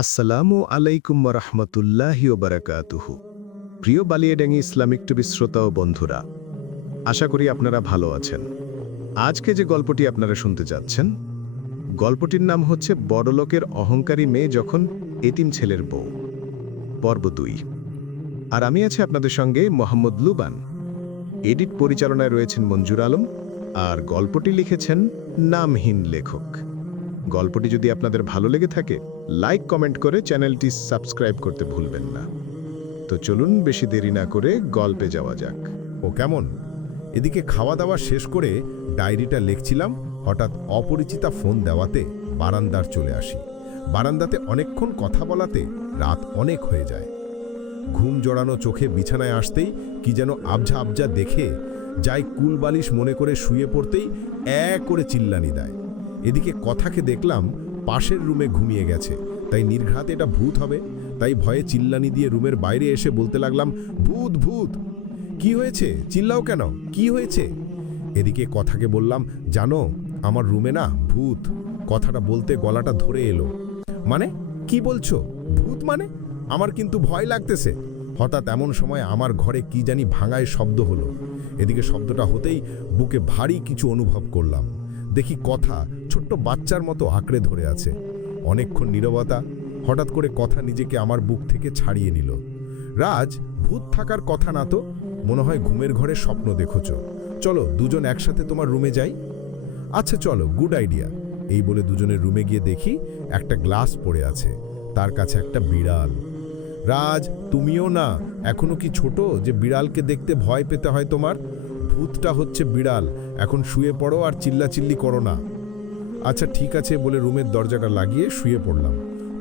আসসালামু আলাইকুম রহমতুল্লাহি বারাকাতুহু। প্রিয় বালিয়াডাঙ্গি ইসলামিক টিভি শ্রোতা ও বন্ধুরা, আশা করি আপনারা ভালো আছেন। আজকে যে গল্পটি আপনারা শুনতে যাচ্ছেন, গল্পটির নাম হচ্ছে বড়লোকের অহংকারী মেয়ে যখন এতিম ছেলের বউ, পর্ব ২। আর আমি আছি আপনাদের সঙ্গে মোহাম্মদ লুবান। এডিট পরিচালনায় রয়েছেন মঞ্জুর আলম, আর গল্পটি লিখেছেন নামহীন লেখক। গল্পটি যদি আপনাদের ভালো লেগে থাকে, লাইক কমেন্ট করে চ্যানেলটি সাবস্ক্রাইব করতে ভুলবেন না। তো চলুন বেশি দেরি না করে গল্পে যাওয়া যাক। ও কেমন? এদিকে খাওয়া দাওয়া শেষ করে ডায়েরিটা লিখছিলাম, হঠাৎ অপরিচিতা ফোন দেওয়াতে বারান্দার চলে আসি। বারান্দাতে অনেকক্ষণ কথা বলাতে রাত অনেক হয়ে যায়। ঘুম জড়ানো চোখে বিছানায় আসতেই কি যেন আবঝা আবঝা দেখে যাই, কুলবালিশ মনে করে শুয়ে পড়তেই করে চিল্লানি দেয়। এদিকে কথাকে দেখলাম পাশের রুমে ঘুমিয়ে গেছে, তাই নির্ঘাত এটা ভূত হবে। তাই ভয়ে চিল্লানি দিয়ে রুমের বাইরে এসে বলতে লাগলাম, ভূত ভূত। কি হয়েছে? চিল্লাও কেন? কি হয়েছে? এদিকে কথাকে বললাম, জানো আমার রুমে না ভূত। কথাটা বলতে গলাটা ধরে এলো। মানে কি বলছো? ভূত মানে? আমার কিন্তু ভয় লাগতেছে। হঠাৎ এমন সময় আমার ঘরে কি জানি ভাঙায় শব্দ হলো। এদিকে শব্দটা হতেই বুকে ভারী কিছু অনুভব করলাম। দেখি কথা ছোট্ট বাচ্চার মতো আঁকড়ে ধরে আছে। অনেকক্ষণ নীরবতা। হঠাৎ করে কথা নিজেকে আমার বুক থেকে ছাড়িয়ে নিল। রাজ, ভূত থাকার কথা না তো, মনে হয় ঘুমের ঘরে স্বপ্ন দেখোছ। চলো দুজন একসাথে তোমার রুমে যাই। আচ্ছা চলো, গুড আইডিয়া। এই বলে দুজনের রুমে গিয়ে দেখি একটা গ্লাস পড়ে আছে, তার কাছে একটা বিড়াল। রাজ, তুমিও না এখনো কি ছোট যে বিড়ালকে দেখতে ভয় পেতে হয় তোমার? ভূতটা হচ্ছে বিড়াল। এখন শুয়ে পড়ো আর চিল্লাচিল্লি করো না। আচ্ছা ঠিক আছে বলে রুমের দরজাটা লাগিয়ে শুয়ে পড়লাম।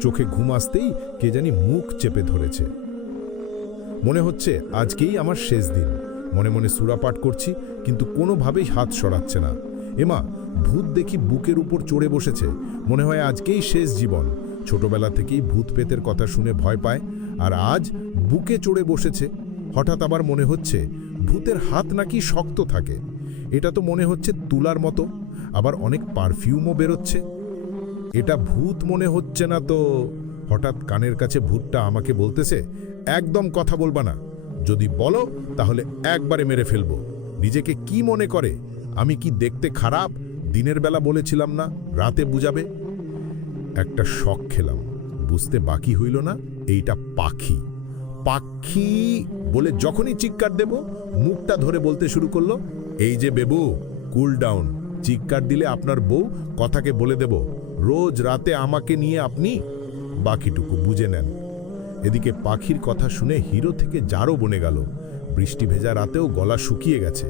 চোখে ঘুম আসতেই কে জানি মুখ চেপে ধরেছে। মনে হচ্ছে আজকেই আমার শেষ দিন। মনে মনে সূরা পাঠ করছি, কিন্তু কোনোভাবেই হাত সরাচ্ছে না। এমা, ভূত দেখি বুকের উপর চড়ে বসেছে। মনে হয় আজকেই শেষ জীবন। ছোটবেলা থেকেই ভূত পেতের কথা শুনে ভয় পায়, আর আজ বুকে চড়ে বসেছে। হঠাৎ আবার মনে হচ্ছে ভূতের হাত নাকি শক্ত থাকে। এটা তো মনে হচ্ছে তুলার মতো। আবার অনেক পারফিউমও বেরোচ্ছে। এটা ভূত মনে হচ্ছে না তো। হঠাৎ কানের কাছে ভূতটা আমাকে বলতেছে, একদম কথা বলবা না। যদি বলো তাহলে একবারে মেরে ফেলবো। নিজেকে কি মনে করে? আমি কি দেখতে খারাপ? দিনের বেলা বলেছিলাম না রাতে বুঝাবে। একটা শক খেলাম। বুঝতে বাকি হইল না এইটা পাখি। পাখি বলে যখনই চিৎকার দেব, মুখটা ধরে বলতে শুরু করলো, এই যে বেবু, কুল ডাউন। চিৎকার দিলে আপনার বউ কথাকে বলে দেব, রোজ রাতে আমাকে নিয়ে আপনি বাকিটুকু বুঝে নেন। এদিকে পাখির কথা শুনে হিরো থেকে জারও বনে গেল। বৃষ্টি ভেজা রাতেও গলা শুকিয়ে গেছে।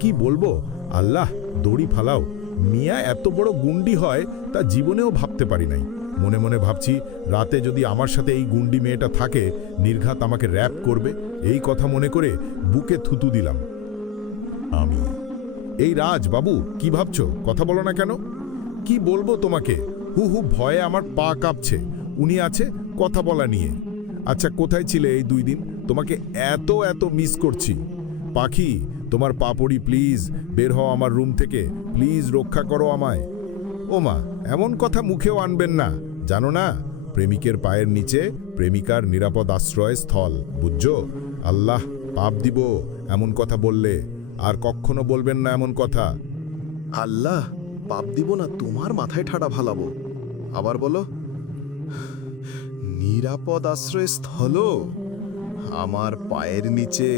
কি বলবো, আল্লাহ দড়ি ফালাও। মিয়া এত বড় গুন্ডি হয় তা জীবনেও ভাবতে পারি নাই। মনে মনে ভাবছি, রাতে যদি আমার সাথে এই গুন্ডি মেয়েটা থাকে, নির্ঘাত আমাকে র‍্যাপ করবে। এই কথা মনে করে বুকে থুতু দিলাম। আমি এই রাজ বাবু, কি ভাবছো? কথা বলো না কেন? কি বলবো তোমাকে? হু হু ভয়ে আমার পা কাঁপছে। উনি আছে কথা বলা নিয়ে। আচ্ছা কোথায় ছিলে এই 2 দিন? তোমাকে এত এত মিস করছি। পাখি, তোমার পা পড়ি প্লিজ, বের হও আমার রুম থেকে। প্লিজ রক্ষা করো আমায়। ওমা, এমন কথা মুখেও আনবেন না। জানো না, প্রেমিকের পায়ের নিচে প্রেমিকার নিরাপদ আশ্রয় স্থল, বুঝছো? আল্লাহ পাপ দিব এমন কথা বললে। আর কখনো বলবেন না এমন কথা। আল্লাহ পাপ দিব না, তোমার মাথায় ঠাডা ফালাবো। আবার বলো, নিরাপদ আশ্রয়স্থল আমার পায়ের নিচে।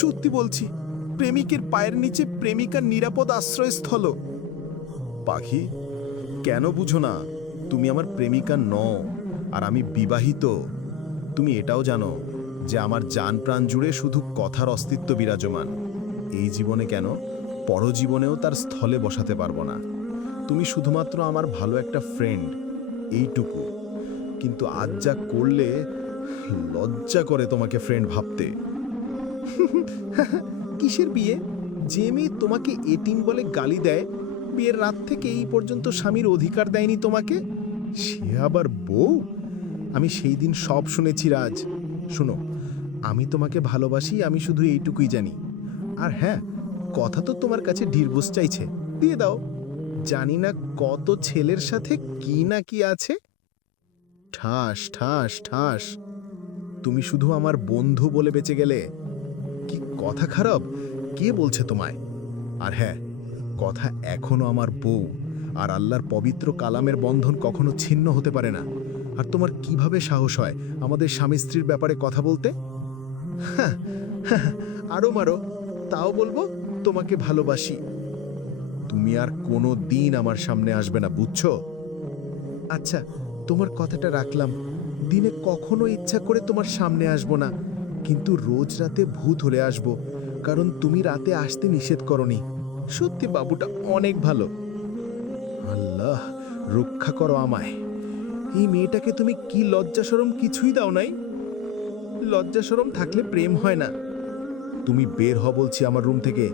সত্যি বলছি, প্রেমিকের পায়ের নিচে প্রেমিকার নিরাপদ আশ্রয়স্থল। পাখি, কেন বুঝো না? তুমি আমার প্রেমিকা নও, আর আমি বিবাহিত। তুমি এটাও জানো যে আমার জান প্রাণ জুড়ে শুধু কথার অস্তিত্ব বিরাজমান। এই জীবনে কেন, পরজীবনেও তার স্থলে বসাতে পারবো না। তুমি শুধুমাত্র আমার ভালো একটা ফ্রেন্ড, এইটুকু। কিন্তু আজ যা করলে, লজ্জা করে তোমাকে ফ্রেন্ড ভাবতে। কিসের বিয়ে? যে মেয়ে তোমাকে এতিম বলে গালি দেয়, বিয়ের রাত থেকে এই পর্যন্ত স্বামীর অধিকার দেয়নি তোমাকে, সে আবার বউ? আমি সেই দিন সব শুনেছি রাজ। শোনো, আমি তোমাকে ভালোবাসি, আমি শুধু এইটুকুই জানি। আর হ্যাঁ, কথা তো তোমার কাছে ঢিরবোস চাইছে, দিয়ে দাও। জানি না কত ছেলের সাথে কি না কি আছে। ঠাস ঠাস ঠাস। তুমি শুধু আমার বন্ধু বলে বেঁচে গেলে। কি কথা খারাপ, কে বলছে তোমায়? আর হ্যাঁ, কথা এখনো আমার বউ, আর আল্লাহর পবিত্র কালামের বন্ধন কখনো ছিন্ন হতে পারে না। আর তোমার কিভাবে সাহস হয় আমাদের স্বামী স্ত্রীর ব্যাপারে কথা বলতে? হ্যাঁ, হ্যাঁ, আরো মারো, তাও বলবো তোমাকে ভালোবাসি। তুমি আর কোনো দিন আমার সামনে আসবে না, বুঝছো? আচ্ছা, তোমার কথাটা রাখলাম। দিনে কখনো ইচ্ছা করে তোমার সামনে আসবো না, কিন্তু রোজ রাতে ভূত হলে আসবো, কারণ তুমি রাতে আসতে নিষেধ করনি। সত্যি বাবুটা অনেক ভালো। আল্লাহ রক্ষা করো আমায়। এই মেয়েটাকে তুমি কি লজ্জা শরম কিছুই দাও নাই? লজ্জা শরম থাকলে প্রেম হয় না। তুমি বের হও বলছি আমার রুম থেকে,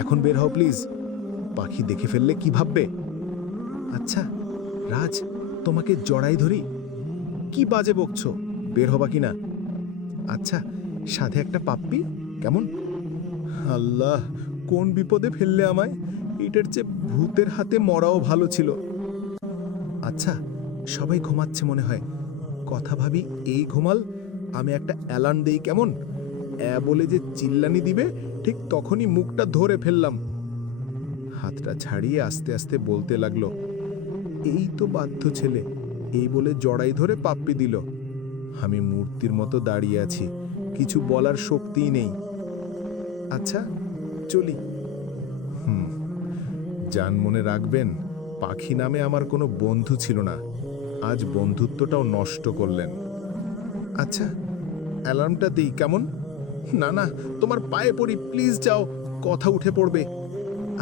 এখন বের হও প্লিজ। পাখি দেখে ফেললে কি ভাববে? আচ্ছা রাজ, তোমাকে জড়াই ধরি? কি বাজে বকছো, বের হবা কি না? আচ্ছা, সাথে একটা পাপ্পি কেমন? আল্লাহ, কোন বিপদে ফেললে আমায়। এটার চেয়ে ভূতের হাতে মরাও ভালো ছিল। আচ্ছা, সবাই ঘুমাচ্ছে মনে হয়। কথা ভাবি এই ঘুমাল, আমি একটা অ্যালার্ম দেই কেমন? বলে যে চিল্লানি দিবে, ঠিক তখনই মুখটা ধরে ফেললাম। হাতটা ছাড়িয়ে আস্তে আস্তে বলতে লাগলো, এই তো বাধ্য ছেলে। এই বলে জড়াই ধরে পাপ্পি দিল। আমি মূর্তির মতো দাঁড়িয়ে আছি, কিছু বলার শক্তিই নেই। আচ্ছা চলি। জান মনে রাখবেন, পাখি নামে আমার কোনো বন্ধু ছিল না, আজ বন্ধুত্বটাও নষ্ট করলেন। আচ্ছা, অ্যালার্মটা দিই কেমন? না না, তোমার পায়ে পড়ি, প্লিজ যাও, কথা উঠে পড়বে।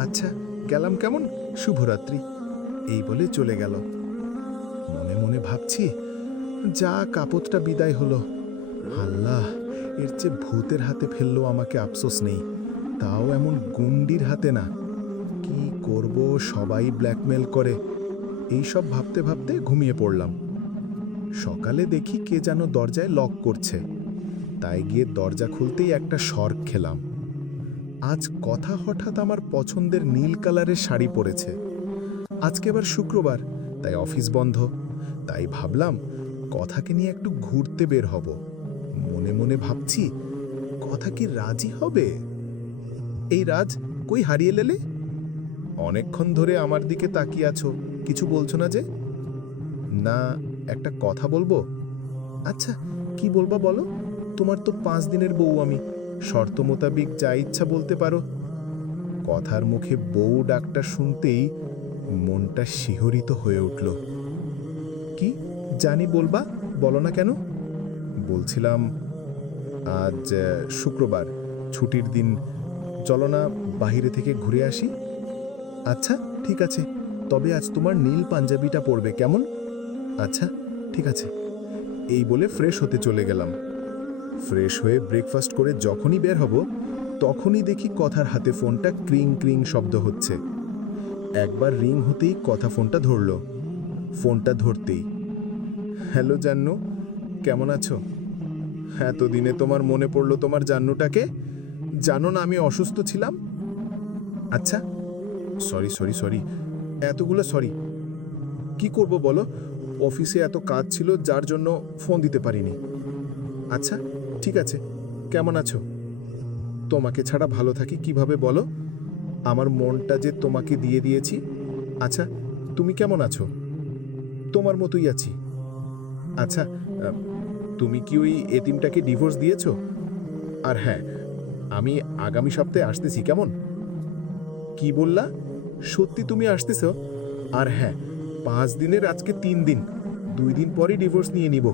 আচ্ছা গেলাম কেমন, শুভরাত্রি। এই বলে চলে গেল। মনে মনে ভাবছি, যা কাপড়টা বিদায় হলো। আল্লাহ, এর চেয়ে ভূতের হাতে ফেললো আমাকে আফসোস নেই, তাও এমন গুন্ডির হাতে না। কি করব, সবাই ব্ল্যাকমেল করে। এই সব ভাবতে ভাবতে ঘুমিয়ে পড়লাম। সকালে দেখি কে যেন দরজায় লক করছে, তাই গিয়ে দরজা খুলতেই একটা শর্ক খেলাম। আজ কথা হঠাৎ আমার পছন্দের নীল কালারের শাড়ি পরেছে। আজকে এবার শুক্রবার, তাই অফিস বন্ধ। তাই ভাবলাম কথাকে নিয়ে একটু ঘুরতে বের হব। মনে মনে ভাবছি, কথা কি রাজি হবে? এই রাজ, কই হারিয়ে লেলে? অনেকক্ষণ ধরে আমার দিকে তাকিয়ে আছো, কিছু বলছো না যে? না, একটা কথা বলবো। আচ্ছা, কি বলবা বলো। তোমার তো 5 দিনের বউ আমি, শর্ত মোতাবিক যা ইচ্ছা বলতে পারো। কথার মুখে বউ ডাকটা শুনতেই মনটা শিহরিত হয়ে উঠল। কি জানি বলবা, বলো না কেন? বলছিলাম, আজ শুক্রবার, ছুটির দিন, চলো না বাইরে থেকে ঘুরে আসি? আচ্ছা ঠিক আছে, তবে আজ তোমার নীল পাঞ্জাবিটা পরবে কেমন? আচ্ছা ঠিক আছে। এই বলে ফ্রেশ হতে চলে গেলাম। ফ্রেশ হয়ে ব্রেকফাস্ট করে যখনই বের হব, তখনই দেখি কথার হাতে ফোনটা ক্রিং ক্রিং শব্দ হচ্ছে। একবার রিং হতেই কথা ফোনটা ধরল। ফোনটা ধরতেই, হ্যালো জান্নু, কেমন আছো? এতদিনে তোমার মনে পড়লো তোমার জান্নুটাকে? জানো না আমি অসুস্থ ছিলাম। আচ্ছা, সরি সরি সরি, এতগুলো সরি। কি করব বলো, অফিসে এত কাজ ছিল যার জন্য ফোন দিতে পারিনি। আচ্ছা ঠিক আছে, কেমন আছো? তোমাকে ছাড়া ভালো থাকি কিভাবে বলো? আমার মনটা যে তোমাকে দিয়ে দিয়েছি। আচ্ছা, তুমি কেমন আছো? তোমার মতোই আছি। আচ্ছা, তুমি কি ওই এতিমটাকে ডিভোর্স দিয়েছো? আর হ্যাঁ, আমি আগামী সপ্তাহে আসতেছি কেমন? কি বললা? সত্যি তুমি আসতেছ? আর হ্যাঁ, 5 দিনের আজকে 3 দিন, 2 দিন পরই ডিভোর্স নিয়ে নিব।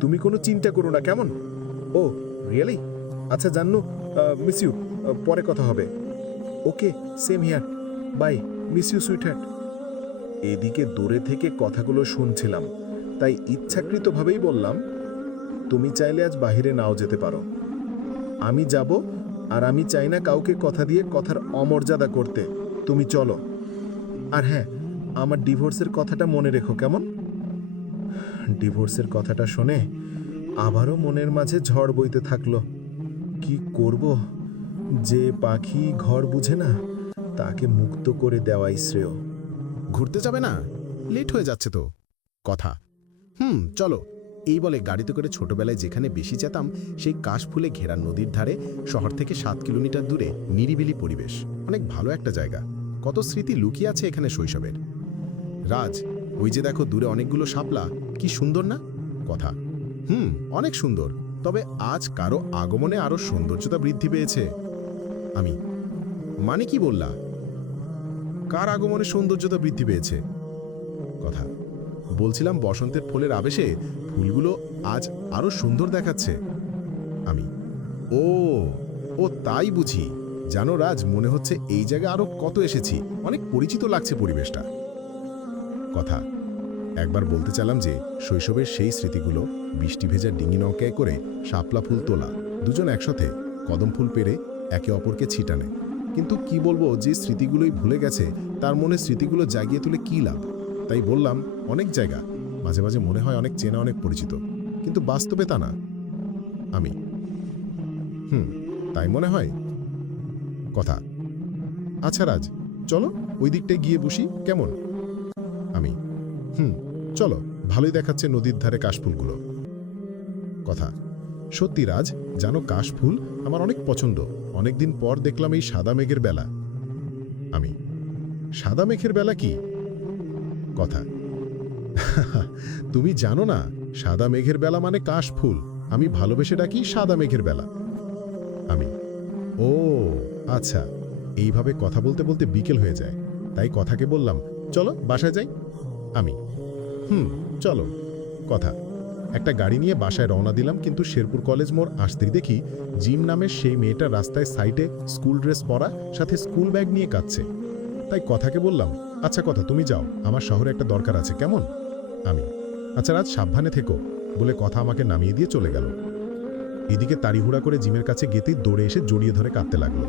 তুমি কোনো চিন্তা করো না কেমন? Oh really? আচ্ছা জান্নু, মিস ইউ, পরে কথা হবে। Okay, same here, bye, miss you sweetheart. এদিকে দূরে থেকে কথাগুলো শুনছিলাম, তাই ইচ্ছাকৃতভাবেই বললাম, তুমি চাইলে আজ বাইরে নাও যেতে পারো। আমি যাব, আর আমি চাই না কাউকে কথা দিয়ে কথার অমর্যাদা করতে। তুমি চলো। আর হ্যাঁ, আমার ডিভোর্সের কথাটা মনে রেখো কেমন? ডিভোর্সের কথাটা শুনে আবারও মনের মাঝে ঝড় বইতে থাকলো। কি করব, যে পাখি ঘর বুঝে না, তাকে মুক্ত করে দেওয়াই শ্রেয়। ঘুরতে যাবে না? লেট হয়ে যাচ্ছে তো। কথা, চলো, এই বলে গাড়িতে করে ছোটবেলায় যেখানে বেশি যেতাম সেই কাশফুলে ঘেরা নদীর ধারে, শহর থেকে 7 কিলোমিটার দূরে নিরিবিলি পরিবেশ। অনেক ভালো একটা জায়গা। কত স্মৃতি লুকিয়ে আছে এখানে শৈশবের। রাজ, ওই যে দেখো দূরে অনেকগুলো শাপলা, কি সুন্দর না? কথা, অনেক সুন্দর। তবে আজ কারো আগমনে আরো সৌন্দর্যতা বৃদ্ধি পেয়েছে। আমি, মানে কি বললা? কার আগমনে সৌন্দর্যতা বৃদ্ধি পেয়েছে? কথা, বলছিলাম বসন্তের ফুলের আবেশে ফুলগুলো আজ আরো সুন্দর দেখাচ্ছে। আমি, ও ও তাই বুঝি। জানো রাজ, মনে হচ্ছে এই জায়গায় আরো কত এসেছি, অনেক পরিচিত লাগছে পরিবেশটা। কথা, একবার বলতে চাইলাম যে শৈশবের সেই স্মৃতিগুলো, বৃষ্টি ভেজা ডিঙি নৌকায় করে শাপলা ফুল তোলা, দুজন একসাথে কদম ফুল পেরে একে অপরকে ছিটানে। কিন্তু কি বলবো, যে স্মৃতিগুলোই ভুলে গেছে তার মনে স্মৃতিগুলো জাগিয়ে তুলে কী লাভ? তাই বললাম, অনেক জায়গা মাঝে মাঝে মনে হয় অনেক চেনা, অনেক পরিচিত, কিন্তু বাস্তবে তা না। আমি, তাই মনে হয়। কথা, আচ্ছা রাজ, চলো ওই দিকটায় গিয়ে বসি, কেমন? আমি, চলো, ভালোই দেখাচ্ছে নদীর ধারে কাশফুলগুলো। কথা, সত্যি রাজ, জানো কাশফুল আমার অনেক পছন্দ। অনেকদিন পর দেখলাম এই সাদা মেঘের বেলা। আমি, সাদা মেঘের বেলা কি? কথা, তুমি জানো না, সাদা মেঘের বেলা মানে কাশফুল। আমি ভালোবেসে ডাকি সাদা মেঘের বেলা। আমি, ও আচ্ছা। এইভাবে কথা বলতে বলতে বিকেল হয়ে যায়, তাই কথাকে বললাম, চলো বাসায় যাই। আমি, চলো। কথা, একটা গাড়ি নিয়ে বাসায় রওনা দিলাম, কিন্তু শেরপুর কলেজ মোড় আসতেই দেখি জিম নামের সেই মেয়েটা রাস্তায় সাইডে স্কুল ড্রেস পরা, সাথে স্কুল ব্যাগ নিয়ে কাঁদছে। তাই কথাকে বললাম, আচ্ছা কথা, তুমি যাও, আমার শহরে একটা দরকার আছে, কেমন? আমি, আচ্ছা রাজ, সাবধানে থেকো, বলে কথা আমাকে নামিয়ে দিয়ে চলে গেল। এদিকে তাড়িহুড়া করে জিমের কাছে গেতেই দৌড়ে এসে জড়িয়ে ধরে কাঁদতে লাগলো।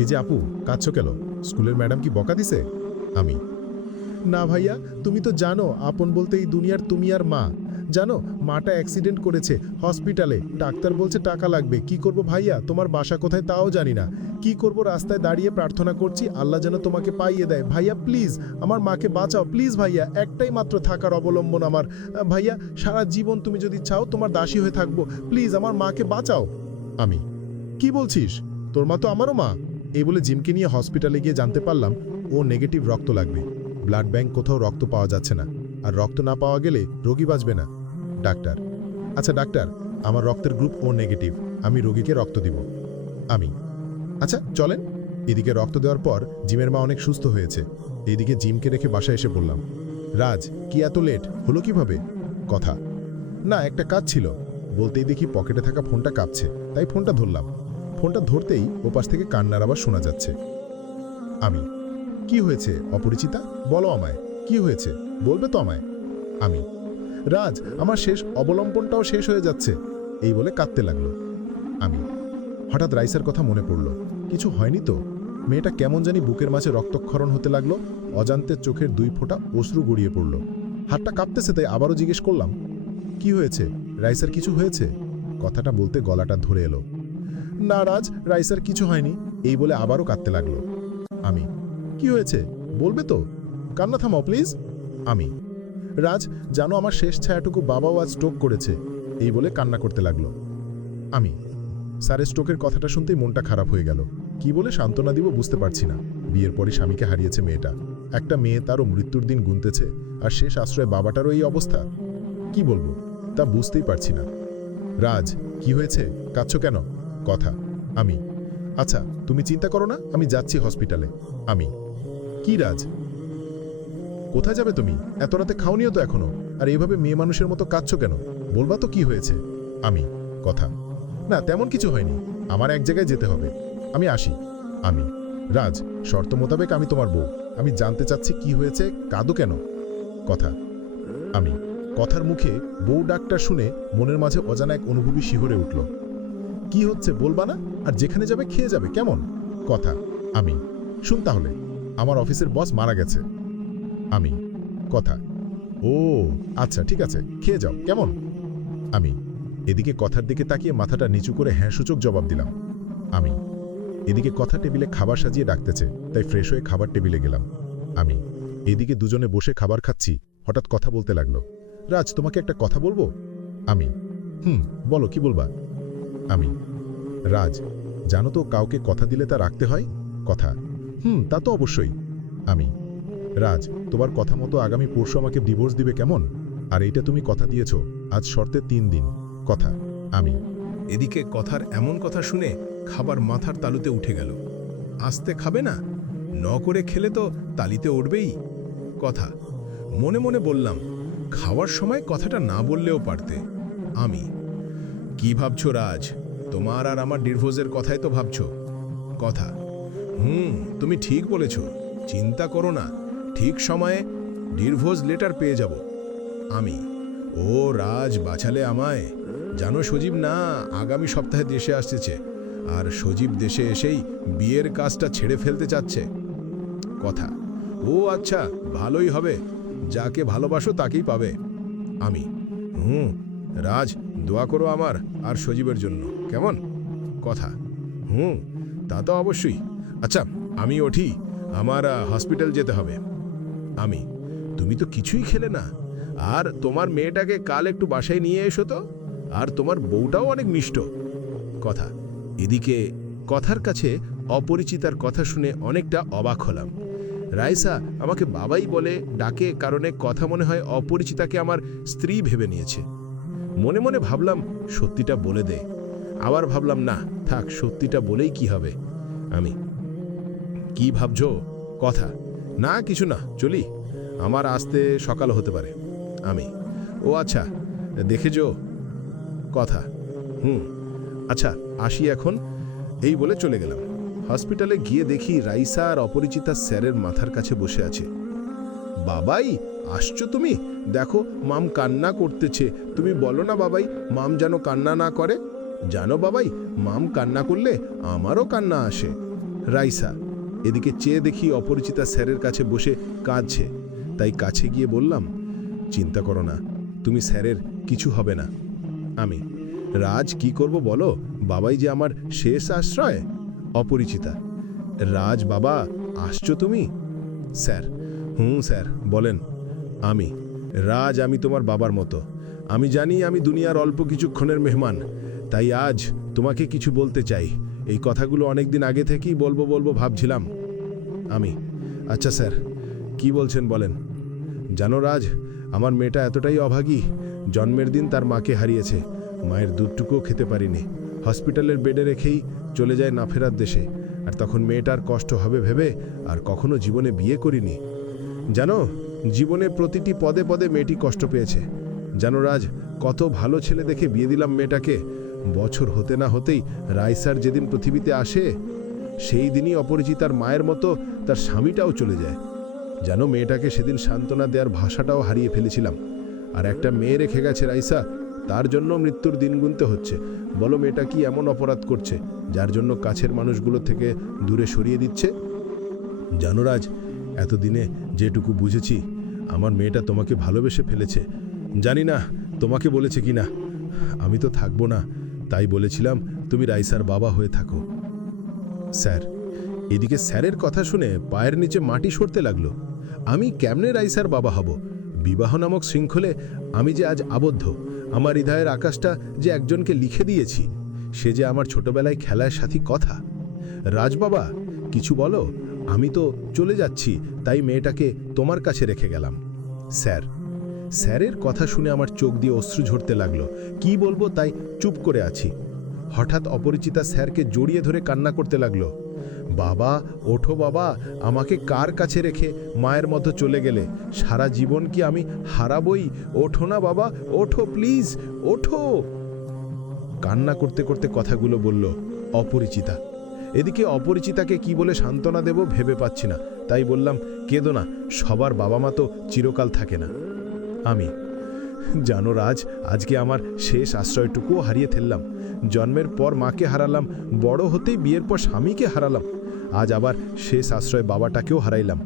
এই যে আপু, কাঁদছো কেন? স্কুলের ম্যাডাম কি বকা দিছে? আমি, না ভাইয়া, তুমি তো জানো আপন বলতে এই দুনিয়ার তুমি আর মা। জানো, মাটা অ্যাক্সিডেন্ট করেছে, হসপিটালে, ডাক্তার বলছে টাকা লাগবে। কি করব ভাইয়া, তোমার বাসা কোথায় তাও জানি না। কি করব, রাস্তায় দাঁড়িয়ে প্রার্থনা করছি আল্লাহ যেন তোমাকে পাইয়ে দেয়। ভাইয়া প্লিজ, আমার মাকে বাঁচাও প্লিজ ভাইয়া, একটাই মাত্র থাকার অবলম্বন আমার। ভাইয়া, সারা জীবন তুমি যদি চাও তোমার দাসী হয়ে থাকবো, প্লিজ আমার মাকে বাঁচাও। আমি, কি বলছিস? তোর মা তো আমারও মা। এই বলে জিমকে নিয়ে হসপিটালে গিয়ে জানতে পারলাম ও নেগেটিভ রক্ত লাগবে। ব্লাড ব্যাংক কোথাও রক্ত পাওয়া যাচ্ছে না, আর রক্ত না পাওয়া গেলে রোগী বাঁচবে না। ডাক্তার, আচ্ছা ডাক্তার, আমার রক্তের গ্রুপ ও নেগেটিভ, আমি রোগীকে রক্ত দিব। আমি, আচ্ছা চলেন। এদিকে রক্ত দেওয়ার পর জিমের মা অনেক সুস্থ হয়েছে। এইদিকে জিমকে রেখে বাসায় এসে বললাম, রাজ, কি এত লেট হলো কিভাবে? কথা, না একটা কাজ ছিল। বলতেই দেখি পকেটে থাকা ফোনটা কাঁপছে, তাই ফোনটা ধরলাম। ফোনটা ধরতেই ওপাশ থেকে কান্নার আওয়াজ শোনা যাচ্ছে। আমি, কি হয়েছে অপরিচিতা? বলো আমায়, কি হয়েছে বলবে তো আমায়। আমি, রাজ, আমার শেষ অবলম্বনটাও শেষ হয়ে যাচ্ছে, এই বলে কাঁদতে লাগলো। আমি, হঠাৎ রাইসার কথা মনে পড়ল। কিছু হয়নি তো? মেয়েটা কেমন জানি বুকের মাঝে রক্তক্ষরণ হতে লাগলো, অজান্তে চোখের 2 ফোঁটা অশ্রু গড়িয়ে পড়ল। হাতটা কাঁপতেছে, তাই আবারও জিজ্ঞেস করলাম, কি হয়েছে রাইসার, কিছু হয়েছে? কথাটা বলতে গলাটা ধরে এলো। না রাজ, রাইসার কিছু হয়নি, এই বলে আবারও কাঁদতে লাগলো। আমি, কি হয়েছে বলবে তো? কান্না থামাও প্লিজ। আমি, রাজ, জানো আমার শেষ ছায়াটুকু বাবাও আজ স্ট্রোক করেছে, এই বলে কান্না করতে লাগলো। আমি, স্যারের স্ট্রোকের কথাটা শুনতেই মনটা খারাপ হয়ে গেল। কি বলে সান্ত্বনা দিব বুঝতে পারছি না। বিয়ের পরে স্বামীকে হারিয়েছে মেয়েটা, একটা মেয়ে তারও মৃত্যুর দিন গুনতেছে, আর শেষ আশ্রয় বাবাটারও এই অবস্থা। কি বলবো তা বুঝতেই পারছি না। রাজ, কি হয়েছে, কাঁদছো কেন? কথা, আমি, আচ্ছা তুমি চিন্তা করো না, আমি যাচ্ছি হসপিটালে। আমি, কি রাজ, কোথায় যাবে তুমি? এত রাতে খাওনিও তো এখনো, আর এইভাবে মেয়ে মানুষের মতো কাঁদছো কেন? বলবা তো কি হয়েছে। আমি, কথা, না তেমন কিছু হয়নি, আমার এক জায়গায় যেতে হবে, আমি আসি। আমি, রাজ, শর্ত মোতাবেক আমি তোমার বউ, আমি জানতে চাচ্ছি কি হয়েছে, কাঁদো কেন? কথা, আমি, কথার মুখে বউ ডাকটা শুনে মনের মাঝে অজানা এক অনুভূতি শিহরে উঠল। কি হচ্ছে বলবা না, আর যেখানে যাবে খেয়ে যাবে, কেমন? কথা, আমি, শুন তাহলে, আমার অফিসের বস মারা গেছে। আমি, কথা, ও আচ্ছা ঠিক আছে, খেয়ে যাও, কেমন? আমি, এদিকে কথার দিকে তাকিয়ে মাথাটা নিচু করে হ্যাঁ সূচক জবাব দিলাম। আমি, এদিকে কথা টেবিলে খাবার সাজিয়ে ডাকতেছে, তাই ফ্রেশ হয়ে খাবার টেবিলে গেলাম। আমি, এদিকে দুজনে বসে খাবার খাচ্ছি, হঠাৎ কথা বলতে লাগলো। রাজ তোমাকে একটা কথা বলবো। আমি বলো কি বলবা। আমি রাজ, জানো তো কাউকে কথা দিলে তা রাখতে হয়। কথা তা তো অবশ্যই। আমি রাজ, তোমার কথা মতো আগামী পরশু আমাকে ডিভোর্স দিবে কেমন? আর এইটা তুমি কথা দিয়েছো, আজ শর্তে 3 দিন। কথা। আমি এদিকে কথার এমন কথা শুনে খাবার মাথার তালুতে উঠে গেল। আস্তে খাবে না, ন করে খেলে তো তালিতে উঠবেই। কথা মনে মনে বললাম, খাওয়ার সময় কথাটা না বললেও পারতে। আমি কি ভাবছো রাজ? তোমার আর আমার ডিভোর্সের কথাই তো ভাবছো। কথা তুমি ঠিক বলেছ, চিন্তা করো না, ঠিক সময়ে ডিভোর্স লেটার পেয়ে যাব। আমি ও রাজ, বাঁচালে আমায়। জানো সজীব না আগামী সপ্তাহে দেশে আসতেছে, আর সজীব দেশে এসেই বিয়ের কাজটা ছেড়ে ফেলতে চাচ্ছে। কথা ও আচ্ছা, ভালোই হবে, যাকে ভালোবাসো তাকেই পাবে। আমি রাজ, দোয়া করো আমার আর সজীবের জন্য, কেমন? কথা তা তো অবশ্যই। আচ্ছা আমি উঠি, আমার হসপিটাল যেতে হবে। আমি তুমি তো কিছুই খেলে না, আর তোমার মেয়েটাকে কাল একটু বাসায় নিয়ে এসো তো, আর তোমার বউটাও অনেক মিষ্ট। কথা এদিকে কথার কাছে অপরিচিতার কথা শুনে অনেকটা অবাক হলাম। রাইসা আমাকে বাবাই বলে ডাকে, কারণে কথা মনে হয় অপরিচিতাকে আমার স্ত্রী ভেবে নিয়েছে। মনে মনে ভাবলাম সত্যিটা বলে দে, আবার ভাবলাম না থাক, সত্যিটা বলেই কি হবে। আমি কি ভাবছো? কথা না কিছু না, চলি, আমার আসতে সকাল হতে পারে। আমি ও আচ্ছা, দেখেছো? কথা আচ্ছা আসি এখন, এই বলে চলে গেলাম। হসপিটালে গিয়ে দেখি রাইসা আর অপরিচিতা স্যারের মাথার কাছে বসে আছে। বাবাই আসছো তুমি? দেখো মাম কান্না করতেছে, তুমি বলো না বাবাই মাম যেন কান্না না করে। জানো বাবাই, মাম কান্না করলে আমারও কান্না আসে। রাইসা এদিকে চেয়ে দেখি অপরিচিতা স্যারের কাছে বসে কাঁদছে, তাই কাছে গিয়ে বললাম, চিন্তা করো না, তুমি স্যারের কিছু হবে না। আমি রাজ কি করব বলো, বাবাই যে আমার শেষ আশ্রয়। অপরিচিতা রাজ বাবা আসছো তুমি? স্যার স্যার বলেন। আমি রাজ, আমি তোমার বাবার মতো, আমি জানি আমি দুনিয়ার অল্প কিছুক্ষণের মেহমান, তাই আজ তোমাকে কিছু বলতে চাই। এই কথাগুলো অনেকদিন আগে থেকেই বলবো ভাবছিলাম। আমি আচ্ছা স্যার, কি বলছেন বলেন। জানো রাজ, আমার মেয়েটা এতটাই অভাগী, জন্মের দিন তার মাকে হারিয়েছে, মায়ের দুধটুকুও খেতে পারিনি, হসপিটালের বেডে রেখেই চলে যায় না ফেরার দেশে, আর তখন মেয়েটার কষ্ট হবে ভেবে আর কখনো জীবনে বিয়ে করিনি। জানো, জীবনে প্রতিটি পদে পদে মেয়েটি কষ্ট পেয়েছে। জানো রাজ, কত ভালো ছেলে দেখে বিয়ে দিলাম মেয়েটাকে, বছর হতে না হতেই রাইসার যেদিন পৃথিবীতে আসে সেই দিনই অপরিচিতার মায়ের মতো তার স্বামীটাও চলে যায়। জানো, মেয়েটাকে সেদিন সান্ত্বনা দেওয়ার ভাষাটাও হারিয়ে ফেলেছিলাম, আর একটা মেয়ে রেখে গেছে রাইসা, তার জন্য মৃত্যুর দিন গুনতে হচ্ছে। বলো মেয়েটা কি এমন অপরাধ করছে যার জন্য কাছের মানুষগুলো থেকে দূরে সরিয়ে দিচ্ছে? জানো রাজ, এতদিনে যেটুকু বুঝেছি, আমার মেয়েটা তোমাকে ভালোবেসে ফেলেছে। জানি না তোমাকে বলেছে কি না, আমি তো থাকবো না, তাই বলেছিলাম তুমি রাইসার বাবা হয়ে থাকো। স্যার এদিকে স্যারের কথা শুনে পায়ের নিচে মাটি সরতে লাগলো। আমি কেমনে রাইসার বাবা হব? বিবাহ নামক শৃঙ্খলে আমি যে আজ আবদ্ধ, আমার হৃদয়ের আকাশটা যে একজনকে লিখে দিয়েছি, সে যে আমার ছোটবেলায় খেলার সাথী। কথা রাজবাবা কিছু বলো, আমি তো চলে যাচ্ছি, তাই মেয়েটাকে তোমার কাছে রেখে গেলাম। স্যার স্যারের কথা শুনে আমার চোখ দিয়ে অশ্রু ঝরতে লাগলো, কি বলবো তাই চুপ করে আছি। হঠাৎ অপরিচিতা স্যারকে জড়িয়ে ধরে কান্না করতে লাগলো। বাবা ওঠো বাবা, আমাকে কার কাছে রেখে মায়ের মতো চলে গেলে? সারা জীবন কি আমি হারাবই? ওঠো না বাবা, ওঠো প্লিজ, ওঠো। কান্না করতে করতে কথাগুলো বলল অপরিচিতা। এদিকে অপরিচিতাকে কি বলে সান্ত্বনা দেব ভেবে পাচ্ছি না, তাই বললাম, কেঁদো না, সবার বাবা মা তো চিরকাল থাকে না। আমি জানো রাজ, আজকে আমার শেষ আশ্রয়টুকুও হারিয়ে ফেললাম। জন্মের পর মাকে হারালাম, বড় হতেই বিয়ের পর স্বামীকে হারালাম, আজ আবার শেষ আশ্রয় বাবাটাকেও হারাইলাম।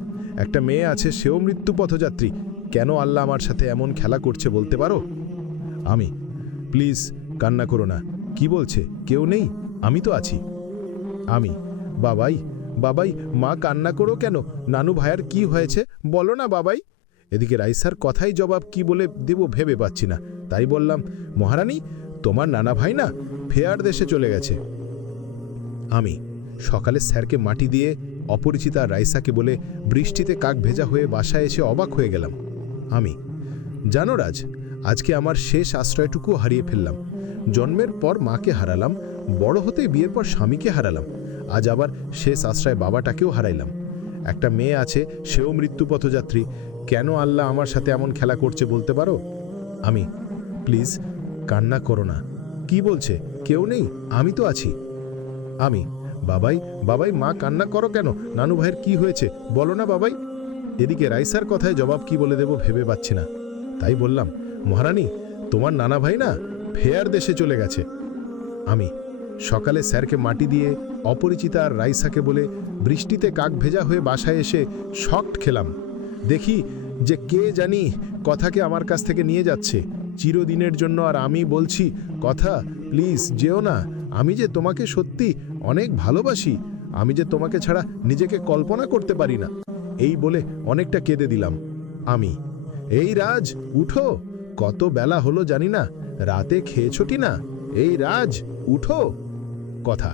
একটা মেয়ে আছে, সেও মৃত্যু পথযাত্রী। কেন আল্লাহ আমার সাথে এমন খেলা করছে বলতে পারো? আমি প্লিজ কান্না করো না। কি বলছে? কেউ নেই? আমি তো আছি। আমি বাবাই, বাবাই মা কান্না করো কেন? নানু ভাইয়ার কি হয়েছে বলো না বাবাই। এদিকে রাইসার কথাই জবাব কি বলে দেব ভেবে পাচ্ছি না, তাই বললাম, মহারানী, তোমার নানা ভাই না ফেয়ার দেশে চলে গেছে। আমি সকালে স্যারকে মাটি দিয়ে অপরিচিতা রাইসাকে বলে বৃষ্টিতে কাক ভেজা হয়ে বাসায় এসে অবাক হয়ে গেলাম। আমি, জানো রাজ, আজকে আমার শেষ আশ্রয়টুকু হারিয়ে ফেললাম। জন্মের পর মাকে হারালাম, বড় হতে বিয়ের পর স্বামীকে হারালাম, আজ আবার শেষ আশ্রয় বাবাটাকেও হারাইলাম। একটা মেয়ে আছে, সেও মৃত্যু পথযাত্রী। কেন আল্লাহ আমার সাথে এমন খেলা করছে বলতে পারো? আমি, প্লিজ কান্না করো না। কি বলছে? কেউ নেই? আমি তো আছি। আমি, বাবাই বাবাই, মা কান্না করো কেন? নানু ভাইয়ের কি হয়েছে বলো না বাবাই। এদিকে রাইসার কথায় জবাব কি বলে দেব ভেবে পাচ্ছি না, তাই বললাম, মহারানী, তোমার নানা ভাই না ফেয়ার দেশে চলে গেছে। আমি সকালে স্যারকে মাটি দিয়ে অপরিচিতা আর রাইসাকে বলে বৃষ্টিতে কাক ভেজা হয়ে বাসায় এসে শকড খেলাম। দেখি যে কে জানি কথাকে আমার কাছ থেকে নিয়ে যাচ্ছে চিরদিনের জন্য। আর আমি বলছি, কথা, প্লিজ যেও না। আমি যে তোমাকে সত্যি অনেক ভালোবাসি, আমি যে তোমাকে ছাড়া নিজেকে কল্পনা করতে পারি না। এই বলে অনেকটা কেঁদে দিলাম। আমি, এই রাজ, উঠো, কত বেলা হলো জানি না, রাতে খেয়েছোটি না? এই রাজ, উঠো। কথা।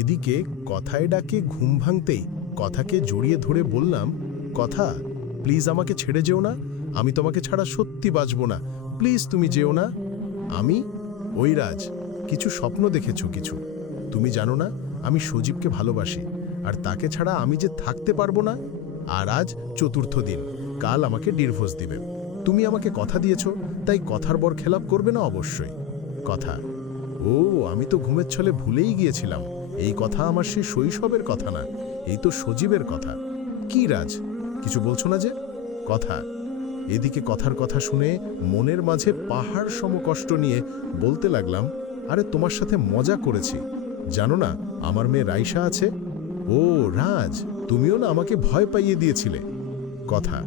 এদিকে কথায় ডাকে ঘুম ভাঙতেই কথাকে জড়িয়ে ধরে বললাম, কথা, প্লিজ আমাকে ছেড়ে যেও না। আমি তোমাকে ছাড়া সত্যি বাঁচব না, প্লিজ তুমি যেও না। আমি, ওই রাজ, কিছু স্বপ্ন দেখেছো কিছু? তুমি জানো না আমি সজীবকে ভালোবাসি, আর তাকে ছাড়া আমি যে থাকতে পারবো না। আর আজ চতুর্থ দিন, কাল আমাকে ডিভোর্স দিবে। তুমি আমাকে কথা দিয়েছো, তাই কথার বর খেলাপ করবে না অবশ্যই। কথা, ও আমি তো ঘুমের ছলে ভুলেই গিয়েছিলাম। এই কথা আমার সেই শৈশবের কথা না, এই তো সজীবের কথা। কি রাজ, কিছু বলছো না যে? কথা। এদিকে কথার কথা শুনে মনের মাঝে পাহাড় সম কষ্ট নিয়ে বলতে লাগলাম, আরে তোমার সাথে মজা করেছি। জানো না আমার মেয়ে রাইসা আছে? ও রাজ, তুমিও না আমাকে ভয় পাইয়ে দিয়েছিলে। কথা,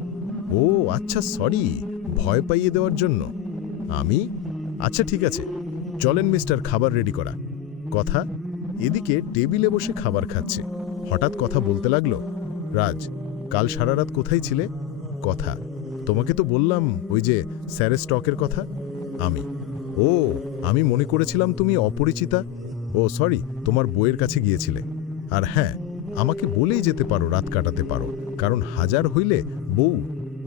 ও আচ্ছা, সরি ভয় পাইয়ে দেওয়ার জন্য। আমি, আচ্ছা ঠিক আছে, চলেন মিস্টার, খাবার রেডি করা। কথা। এদিকে টেবিলে বসে খাবার খাচ্ছে, হঠাৎ কথা বলতে লাগলো, রাজ, কাল সারা রাত কোথায় ছিলে? কথা, তোমাকে তো বললাম ওই যে স্যারের স্টকের কথা। আমি, ও আমি মনে করেছিলাম তুমি অপরিচিতা। ও সরি, তোমার বইয়ের কাছে গিয়েছিলে। আর হ্যাঁ, আমাকে বলেই যেতে পারো, রাত কাটাতে পারো, কারণ হাজার হইলে বউ,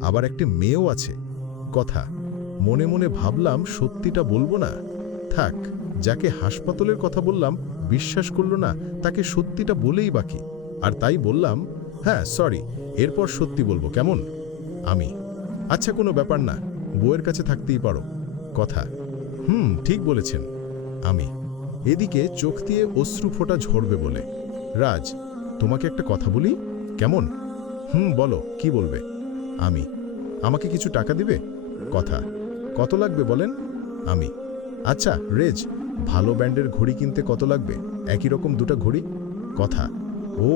আবার একটা মেয়েও আছে। কথা। মনে মনে ভাবলাম সত্যিটা বলবো না, থাক, যাকে হাসপাতালের কথা বললাম বিশ্বাস করলো না, তাকে সত্যিটা বলেই বাকি। আর তাই বললাম, হ্যাঁ সরি, এরপর সত্যি বলবো কেমন? আমি, আচ্ছা কোনো ব্যাপার না, বউয়ের কাছে থাকতেই পারো। কথা, ঠিক বলেছেন। আমি, এদিকে চোখ দিয়ে অশ্রু ফোঁটা ঝরবে বলে, রাজ, তোমাকে একটা কথা বলি কেমন? বলো, কি বলবে? আমি, আমাকে কিছু টাকা দিবে? কথা, কত লাগবে বলেন? আমি, আচ্ছা রেজ, ভালো ব্র্যান্ডের ঘড়ি কিনতে কত লাগবে? একই রকম দুটো ঘড়ি। কথা, ও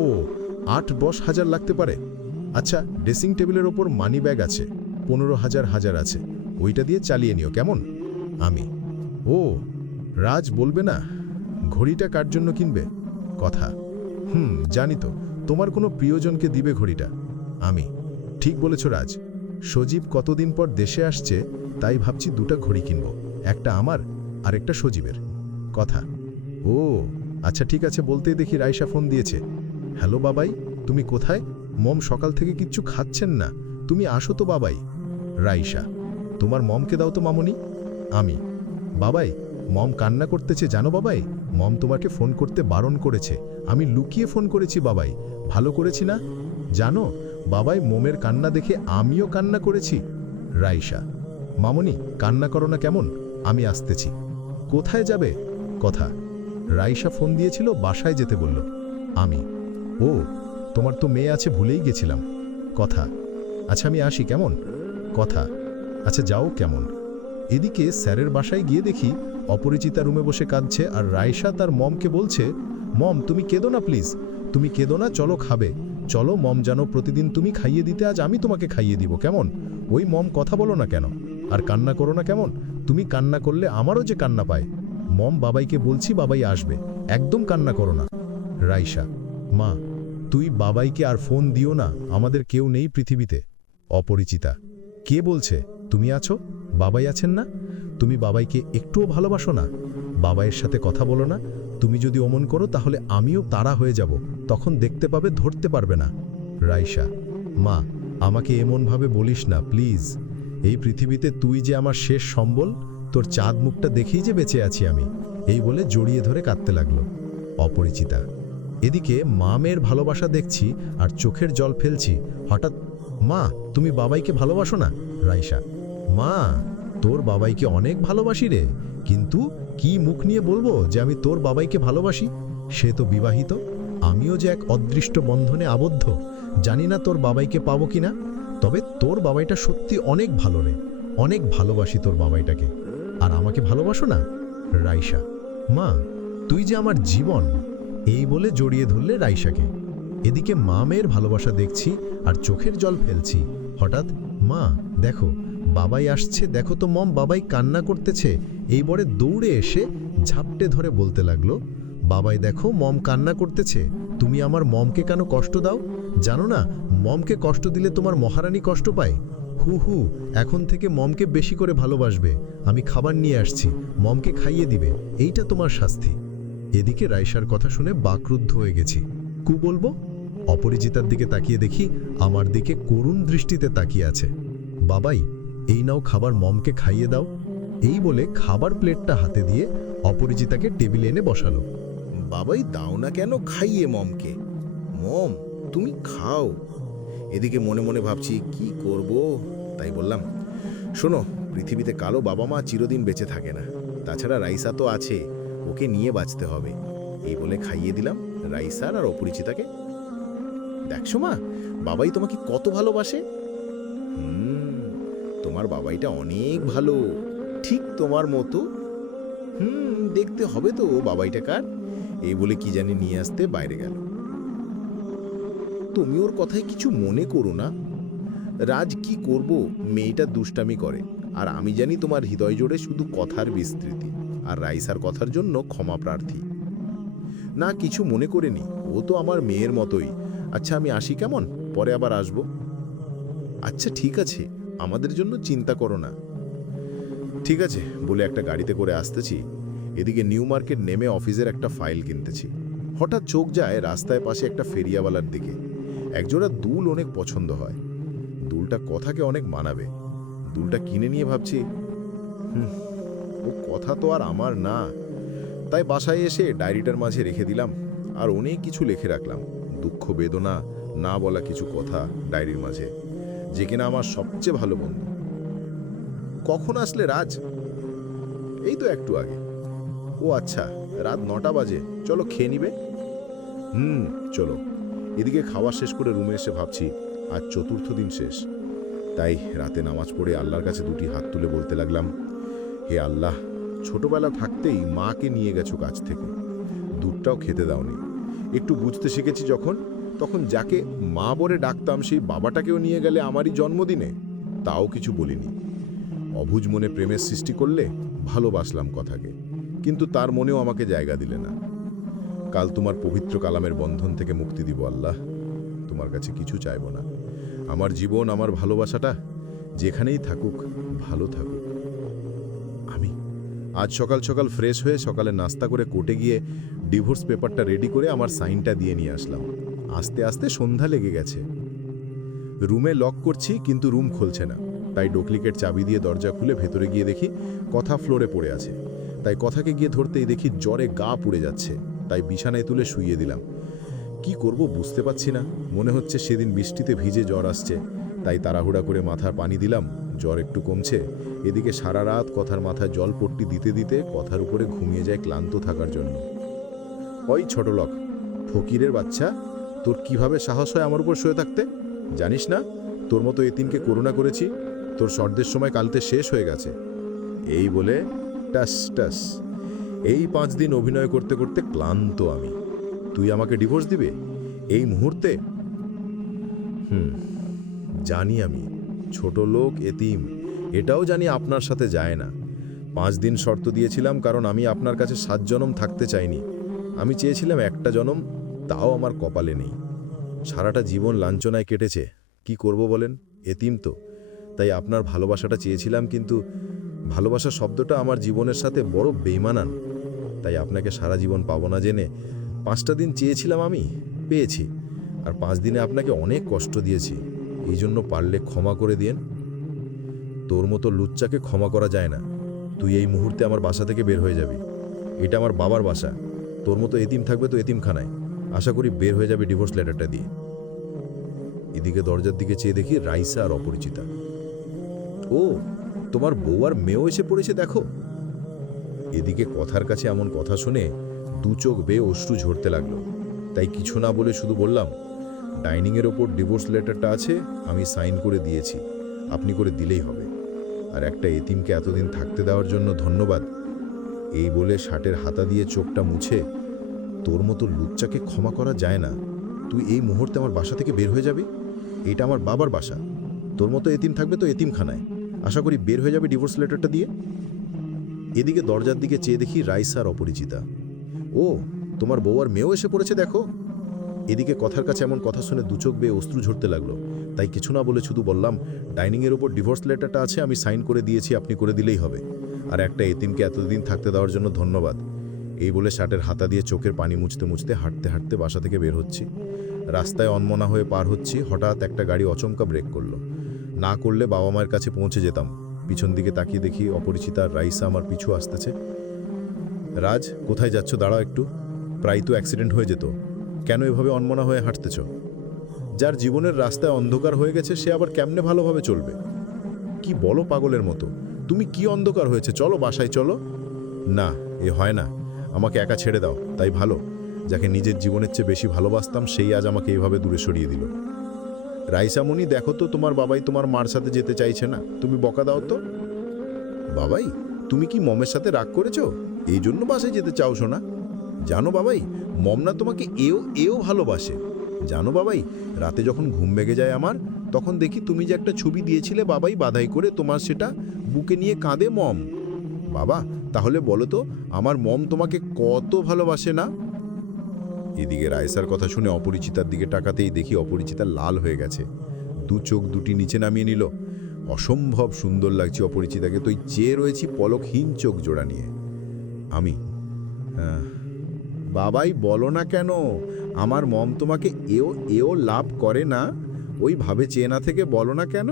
8-10 হাজার লাগতে পারে। আচ্ছা, ড্রেসিং টেবিলের ওপর মানি ব্যাগ আছে, 15,000 আছে, ওইটা দিয়ে চালিয়ে নিও কেমন? আমি, ও রাজ, বলবে না ঘড়িটা কার জন্য কিনবে? কথা, জানি তো, তোমার কোনো প্রিয়জনকে দিবে ঘড়িটা। আমি, ঠিক বলেছ রাজ, সজীব কতদিন পর দেশে আসছে, তাই ভাবছি দুটো ঘড়ি কিনব, একটা আমার আর একটা সজীবের। কথা, ও আচ্ছা ঠিক আছে, বলতেই দেখি রাইসা ফোন দিয়েছে। হ্যালো বাবাই, তুমি কোথায়? মম সকাল থেকে কিচ্ছু খাচ্ছেন না, তুমি আসো তো বাবাই। রাইসা, তোমার মমকে দাও তো মামনি। আমি, বাবাই, মম কান্না করতেছে জানো বাবাই, মম তোমাকে ফোন করতে বারণ করেছে, আমি লুকিয়ে ফোন করেছি বাবাই, ভালো করেছি না? জানো বাবাই, মোমের কান্না দেখে আমিও কান্না করেছি। রাইসা, মামনি কান্না করো না কেমন, আমি আসতেছি। কোথায় যাবে? কথা, রাইসা ফোন দিয়েছিল, বাসায় যেতে বলল। আমি, ও তোমার তো মেয়ে আছে, ভুলেই গেছিলাম। কথা, আচ্ছা আমি আসি কেমন? কথা, আচ্ছা যাও কেমন? এদিকে স্যারের বাসায় গিয়ে দেখি অপরিচিতা রুমে বসে কাঁদছে, আর রাইসা তার মমকে বলছে, মম তুমি কেঁদো না প্লিজ, তুমি কেঁদো না, চলো খাবে, চলো মম, জানো প্রতিদিন তুমি খাইয়ে দিতে, আজ আমি তোমাকে খাইয়ে দিব কেমন? ওই মম কথা বলো না কেন, আর কান্না করো না কেমন? তুমি কান্না করলে আমারও যে কান্না পায়। মম বাবাইকে বলছি, বাবাই আসবে, একদম কান্না করো না। রাইসা, মা তুই বাবাইকে আর ফোন দিও না, আমাদের কেউ নেই পৃথিবীতে। অপরিচিতা, কে বলছে? তুমি আছো? বাবাই আছেন না? তুমি বাবাইকে একটুও ভালোবাসো না? বাবাইয়ের সাথে কথা বলো না? তুমি যদি অমন করো তাহলে আমিও তাড়া হয়ে যাব, তখন দেখতে পাবে, ধরতে পারবে না। রাইসা: মা, আমাকে এমনভাবে বলিস না প্লিজ। এই পৃথিবীতে তুই যে আমার শেষ সম্বল, তোর চাঁদ মুখটা দেখেই যে বেঁচে আছি আমি। এই বলে জড়িয়ে ধরে কাঁদতে লাগলো। অপরিচিতা: এদিকে মা মেয়ের ভালোবাসা দেখছি আর চোখের জল ফেলছি, হঠাৎ: মা, তুমি বাবাইকে ভালোবাসো না? রাইসা: মা, তোর বাবাইকে অনেক ভালোবাসি রে, কিন্তু কি মুখ নিয়ে বলবো যে আমি তোর বাবাইকে ভালোবাসি? সে তো বিবাহিত, আমিও যে এক অদৃষ্ট বন্ধনে আবদ্ধ। জানি না তোর বাবাইকে পাবো কিনা, তবে তোর বাবাইটা সত্যি অনেক ভালো রে, অনেক ভালোবাসি তোর বাবাইটাকে। আর আমাকে ভালোবাসো না? রাইসা: মা, তুই যে আমার জীবন। এই বলে জড়িয়ে ধরলে রাইসাকে। এদিকে মা মেয়ের ভালোবাসা দেখছি আর চোখের জল ফেলছি, হঠাৎ: মা, দেখো বাবাই আসছে, দেখো তো মম, বাবাই কান্না করতেছে। এই বলে দৌড়ে এসে ঝাপটে ধরে বলতে লাগলো: বাবাই দেখো, মম কান্না করতেছে, তুমি আমার মমকে কেন কষ্ট দাও? জানো না, মমকে কষ্ট দিলে তোমার মহারানী কষ্ট পায়। হু হু, এখন থেকে মমকে বেশি করে ভালোবাসবে। আমি খাবার নিয়ে আসছি, মমকে খাইয়ে দিবে, এইটা তোমার শাস্তি। এদিকে রাইসার কথা শুনে বাকরুদ্ধ হয়ে গেছি। কু বলবো? অপরিচিতার দিকে তাকিয়ে দেখি আমার দিকে করুণ দৃষ্টিতে তাকিয়ে আছে। বাবাই, এই নাও খাবার, মমকে খাইয়ে দাও। এই বলে খাবার প্লেটটা হাতে দিয়ে অপরিচিতাকে টেবিলে এনে বসালো। বাবাই, দাও না কেন খাইয়ে মমকে? মম, তুমি খাও। এদিকে মনে মনে ভাবছি কি করব, তাই বললাম, শোনো, পৃথিবীতে কালো বাবা মা চিরদিন বেঁচে থাকে না, তাছাড়া রাইসা তো আছে, ওকে নিয়ে বাঁচতে হবে। এই বলে খাইয়ে দিলাম রাইসার আর অপরিচিতাকে। দেখছো মা, বাবাই তোমাকে কত ভালোবাসে। তোমার বাবাইটা অনেক ভালো, ঠিক তোমার মতো। দেখতে হবে তো বাবাইটা কার। এই বলে কি জানি নিয়ে আসতে বাইরে গেল। তুমি ওর কথায় কিছু মনে করো না। রাজ, কি করব, মেয়েটা দুষ্টামি করে, আর আমি জানি তোমার হৃদয় জোড়ে শুধু কথার বিস্তৃতি, আর রাইসার কথার জন্য ক্ষমা প্রার্থী। না, কিছু মনে করেনি, ও তো আমার মেয়ের মতোই। আচ্ছা, আমি আসি কেমন, পরে আবার আসব। আচ্ছা ঠিক আছে, আমাদের জন্য চিন্তা করো না। ঠিক আছে বলে একটা গাড়িতে করে আসতেছি। এদিকে নিউ মার্কেট নেমে অফিসের একটা ফাইল কিনতেছি। হঠাৎ চোখ যায় রাস্তায় পাশে একটা ফেরিয়াওয়ালার দিকে। একজোড়া দুল অনেক পছন্দ হয়, দুলটা কথাকে অনেক মানাবে। দুলটা কিনে নিয়ে ভাবছি, ও কথা তো আর আমার না। তাই বাসায় এসে ডায়েরিটার মাঝে রেখে দিলাম, আর অনেক কিছু লিখে রাখলাম, দুঃখ বেদনা, না বলা কিছু কথা ডায়েরির মাঝে, যে কিনা আমার সবচেয়ে ভালো বন্ধু। কখন আসলে রাজ? এই তো একটু আগে। ও আচ্ছা, রাত 9টা বাজে, চলো খেয়ে নিবে। চলো। এদিকে খাওয়া শেষ করে রুমে এসে ভাবছি আজ 4র্থ দিন শেষ। তাই রাতে নামাজ পড়ে আল্লাহর কাছে দুটি হাত তুলে বলতে লাগলাম, হে আল্লাহ, ছোটবেলা থাকতেই মাকে নিয়ে গেছো কাছ থেকে, দুধটাও খেতে দাওনি। একটু বুঝতে শিখেছি যখন, তখন যাকে মা বলে ডাকতাম সেই বাবাটাকেও নিয়ে গেলে আমারই জন্মদিনে, তাও কিছু বলিনি। অবুঝ মনে প্রেমের সৃষ্টি করলে ভালোবাসলাম কথাকে, কিন্তু তার মনেও আমাকে জায়গা দিলে না। কাল তোমার পবিত্র কালামের বন্ধন থেকে মুক্তি দিব আল্লাহ, তোমার কাছে কিছু চাইব না। আমার জীবন, আমার ভালোবাসাটা যেখানেই থাকুক ভালো থাকুক। আমি আজ সকাল সকাল ফ্রেশ হয়ে সকালে নাস্তা করে কোর্টে গিয়ে ডিভোর্স পেপারটা রেডি করে আমার সাইনটা দিয়ে নিয়ে আসলাম। আস্তে আস্তে সন্ধ্যা লেগে গেছে। রুমে লক করছি কিন্তু রুম খুলছে না, তাই ডুপ্লিকেট চাবি দিয়ে দরজা খুলে ভেতরে গিয়ে দেখি কথা ফ্লোরে পড়ে আছে। তাই কথাকে গিয়ে ধরতেই দেখি জ্বরে গা পুড়ে যাচ্ছে, তাই বিছানায় তুলে শুইয়ে দিলাম। কি করব বুঝতে পারছি না, মনে হচ্ছে সেদিন বৃষ্টিতে ভিজে জ্বর আসছে, তাই তাড়াহুড়া করে মাথার পানি দিলাম, জ্বর একটু কমছে। এদিকে সারা রাত কথার মাথায় জল পট্টি দিতে দিতে কথার উপরে ঘুমিয়ে যায় ক্লান্ত থাকার জন্য। ওই ছোট লোক, ফকিরের বাচ্চা, তোর কিভাবে সাহস হয় আমার উপর শুয়ে থাকতে? জানিস না তোর মতো এতিমকে করুণা করেছি, তোর শর্দের সময় কালতে শেষ হয়ে গেছে। এই বলে টাস টাস। এই 5 দিন অভিনয় করতে করতে ক্লান্ত আমি। তুই আমাকে ডিভোর্স দিবে এই মুহূর্তে? জানি আমি ছোট লোক, এতিম, এটাও জানি আপনার সাথে যায় না। 5 দিন শর্ত দিয়েছিলাম কারণ আমি আপনার কাছে 7 জনম থাকতে চাইনি। আমি চেয়েছিলাম একটা জনম, তাও আমার কপালে নেই। সারাটা জীবন লাঞ্ছনায় কেটেছে, কি করব বলেন, এতিম তো। তাই আপনার ভালোবাসাটা চেয়েছিলাম, কিন্তু ভালোবাসা শব্দটা আমার জীবনের সাথে বড় বেইমানান। তাই আপনাকে সারা জীবন পাবো না জেনে 5টা দিন চেয়েছিলাম, আমি পেয়েছি। আর 5 দিনে আপনাকে অনেক কষ্ট দিয়েছি, এই জন্য পারলে ক্ষমা করে দিয়েন। তোর মতো লুচ্চাকে ক্ষমা করা যায় না। তুই এই মুহূর্তে আমার বাসা থেকে বের হয়ে যাবি। এটা আমার বাবার বাসা। তোর মতো এতিম থাকবে তো এতিমখানায়। আশা করি বের হয়ে যাবে ডিভোর্স লেটারটা দিয়ে। এদিকে দরজার দিকে চেয়ে দেখি রাইসা আর অপরিচিতা। ও, তোমার বউ আর মেয়েও এসে পড়েছে দেখো। এদিকে কথার কাছে এমন কথা শুনে 2 চোখ বেয়ে অশ্রু ঝরতে লাগলো। তাই কিছু না বলে শুধু বললাম, ডাইনিংয়ের ওপর ডিভোর্স লেটারটা আছে, আমি সাইন করে দিয়েছি, আপনি করে দিলেই হবে। আর একটা এতিমকে এতদিন থাকতে দেওয়ার জন্য ধন্যবাদ। এই বলে শার্টের হাতা দিয়ে চোখটা মুছে, তোর মতো লুচ্চাকে ক্ষমা করা যায় না। তুই এই মুহূর্তে আমার বাসা থেকে বের হয়ে যাবি। এটা আমার বাবার বাসা। তোর মতো এতিম থাকবে তো এতিমখানায়। আশা করি বের হয়ে যাবে ডিভোর্স লেটারটা দিয়ে। এদিকে দরজার দিকে চেয়ে দেখি রাইসা আর অপরিচিতা। ও, তোমার বউ আর মেয়েও এসে পড়েছে দেখো। এদিকে কথার কাছে এমন কথা শুনে 2 চোখ বেয়ে অশ্রু ঝরতে লাগলো। তাই কিছু না বলে শুধু বললাম, ডাইনিংয়ের ওপর ডিভোর্স লেটারটা আছে, আমি সাইন করে দিয়েছি, আপনি করে দিলেই হবে। আর একটা এতিমকে এতদিন থাকতে দেওয়ার জন্য ধন্যবাদ। এই বলে শার্টের হাতা দিয়ে চোখের পানি মুছতে মুছতে হাঁটতে হাঁটতে বাসা থেকে বের হচ্ছি। রাস্তায় অনমনা হয়ে পার হচ্ছি, হঠাৎ একটা গাড়ি অচমকা ব্রেক করলো। না করলে বাবা মায়ের কাছে পৌঁছে যেতাম। পিছন দিকে তাকিয়ে দেখি অপরিচিতা আর রাইসা আমার পিছু আসতেছে। রাজ, কোথায় যাচ্ছ? দাঁড়াও একটু, প্রায় তো অ্যাক্সিডেন্ট হয়ে যেত। কেন এভাবে অনমনা হয়ে হাঁটতেছ? যার জীবনের রাস্তায় অন্ধকার হয়ে গেছে সে আবার কেমনে ভালোভাবে চলবে? কি বলো পাগলের মতো? তুমি কি অন্ধকার হয়েছে? চলো বাসায় চলো। না, এ হয় না, আমাকে একা ছেড়ে দাও। তাই ভালো, যাকে নিজের জীবনের চেয়ে বেশি ভালোবাসতাম সেই আজ আমাকে এইভাবে দূরে সরিয়ে দিল। রাইসামণি, দেখো তো তোমার বাবাই তোমার মার সাথে যেতে চাইছে না, তুমি বকা দাও তো। বাবাই, তুমি কি মমের সাথে রাগ করেছো? এই জন্য বাসায় যেতে চাও শোনা? জানো বাবাই, মম না তোমাকে এও ভালোবাসে। জানো বাবাই, রাতে যখন ঘুম ভেঙে যায় আমার, তখন দেখি তুমি যে একটা ছবি দিয়েছিলে বাবাই বাধাই করে, তোমার সেটা বুকে নিয়ে কাঁদে মম। বাবা, তাহলে বলো তো আমার মম তোমাকে কত ভালোবাসে না? এদিকে রাইসার কথা শুনে অপরিচিতার দিকে তাকাতেই দেখি অপরিচিতা লাল হয়ে গেছে। 2 চোখ দুটি নিচে নামিয়ে নিল। অসম্ভব সুন্দর লাগছে অপরিচিতাকে। তুই চেয়ে রয়েছি পলকহীন চোখ জোড়া নিয়ে। আমি, বাবাই বলো না কেন, আমার মম তোমাকে এও লাভ করে না? ওইভাবে চেয়ে না থেকে বলো না কেন?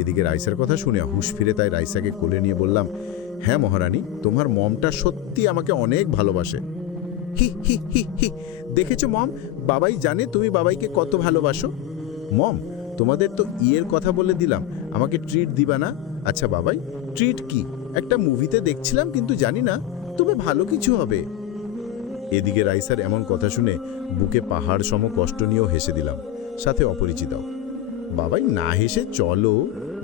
এদিকে রাইসার কথা শুনে হুঁশ ফিরে তাই রাইসাকে কোলে নিয়ে বললাম, হ্যাঁ মহারানী, তোমার মমটা সত্যি আমাকে অনেক ভালোবাসে। হি হি হি হি, দেখেছো মম, বাবাই জানে তুমি বাবাইকে কত ভালোবাসো। মম, তোমাদের তো ইয়ের কথা বলে দিলাম, আমাকে ট্রিট দিবা না? আচ্ছা বাবাই, ট্রিট কি? একটা মুভিতে দেখছিলাম, কিন্তু জানি না তবে ভালো কিছু হবে। এদিকে রাইসার এমন কথা শুনে বুকে পাহাড় সম কষ্ট নিয়েও হেসে দিলাম, সাথে অপরিচিতাও। বাবাই না হেসে চলো,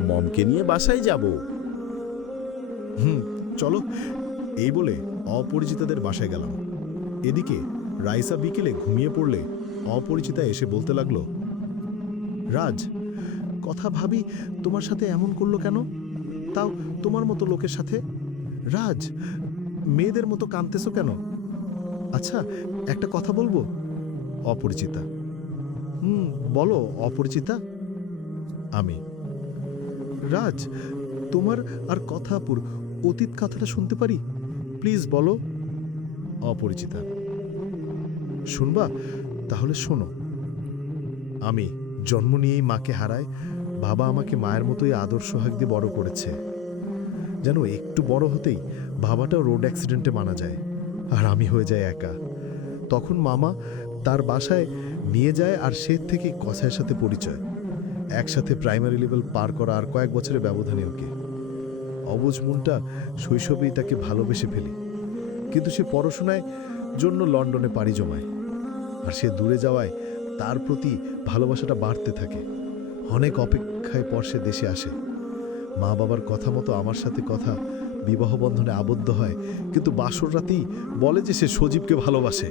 মমকে নিয়ে বাসায় যাব। চলো। এই বলে অপরিচিতাদের বাসায় গেলাম। এদিকে রাইসা বিকেলে ঘুমিয়ে পড়লে অপরিচিতা এসে বলতে লাগলো, রাজ, কথা ভাবি তোমার সাথে এমন করলো কেন? তাও তোমার মতো লোকের সাথে। রাজ, মেয়েদের মতো কাঁদতেছো কেন? আচ্ছা, একটা কথা বলবো? অপরিচিতা, বলো অপরিচিতা। আমি, রাজ, তোমার আর কথাপুর অতীত কথাটা শুনতে পারি? প্লিজ বলো। অপরিচিতা, শুনবা? তাহলে শোনো। আমি জন্ম নিয়েই মাকে হারায়। বাবা আমাকে মায়ের মতোই আদর সোহাগ দিয়ে বড় করেছে। যেন একটু বড় হতেই বাবাটাও রোড অ্যাক্সিডেন্টে মারা যায়, আর আমি হয়ে যাই একা। তখন মামা তার বাসায় নিয়ে যায়, আর সে থেকে কসাইয়ের সাথে পরিচয়। একসাথে প্রাইমারি লেভেল পার করা আর কয়েক বছরের ব্যবধানে ওকে। অবুঝ মনটা শৈশবেই তাকে ভালোবেসে ফেলি, কিন্তু সে পড়াশোনায় জন্য লন্ডনে পাড়ি জমায়। আর সে দূরে যাওয়ায় তার প্রতি ভালোবাসাটা বাড়তে থাকে। অনেক অপেক্ষায় পর সে দেশে আসে। মা বাবার কথা মতো আমার সাথে কথা, বিবাহ বন্ধনে আবদ্ধ হয়, কিন্তু বাসর রাতেই বলে যে সে সজীবকে ভালোবাসে,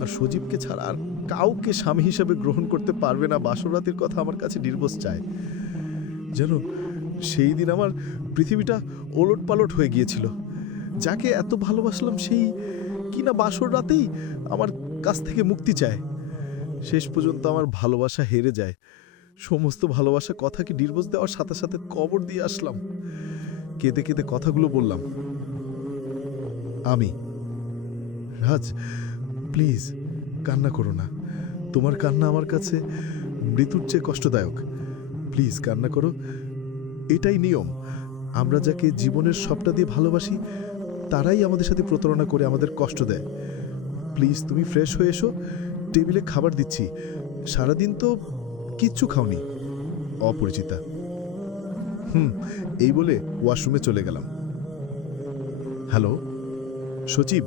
আর সজীবকে ছাড়া আর কাউকে স্বামী হিসেবে গ্রহণ করতে পারবে না। বাসর রাতের কথা আমার কাছে নির্বোধ চায়। যেন সেই দিন আমার পৃথিবীটা ওলট পালট হয়ে গিয়েছিল। যাকে এত ভালোবাসলাম সেই কিনা বাসর রাতেই আমার কাছ থেকে মুক্তি চায়। শেষ পর্যন্ত আমার ভালোবাসা হেরে যায়। সমস্ত ভালোবাসা কথাকে ডিভোর্স দেওয়ার সাথে সাথে কবর দিয়ে আসলাম। কেঁদে কেঁদে কথাগুলো বললাম। আমি রাজ, প্লিজ কান্না করো না। তোমার কান্না আমার কাছে মৃত্যুর চেয়ে কষ্টদায়ক। প্লিজ কান্না করো। এটাই নিয়ম। আমরা যাকে জীবনের সবটা দিয়ে ভালোবাসি তারাই আমাদের সাথে প্রতারণা করে আমাদের কষ্ট দেয়। প্লিজ তুমি ফ্রেশ হয়ে এসো, টেবিলে খাবার দিচ্ছি। সারাদিন তো কিচ্ছু খাওনি। অপরিচিতা। এই বলে ওয়াশরুমে চলে গেলাম। হ্যালো সচিব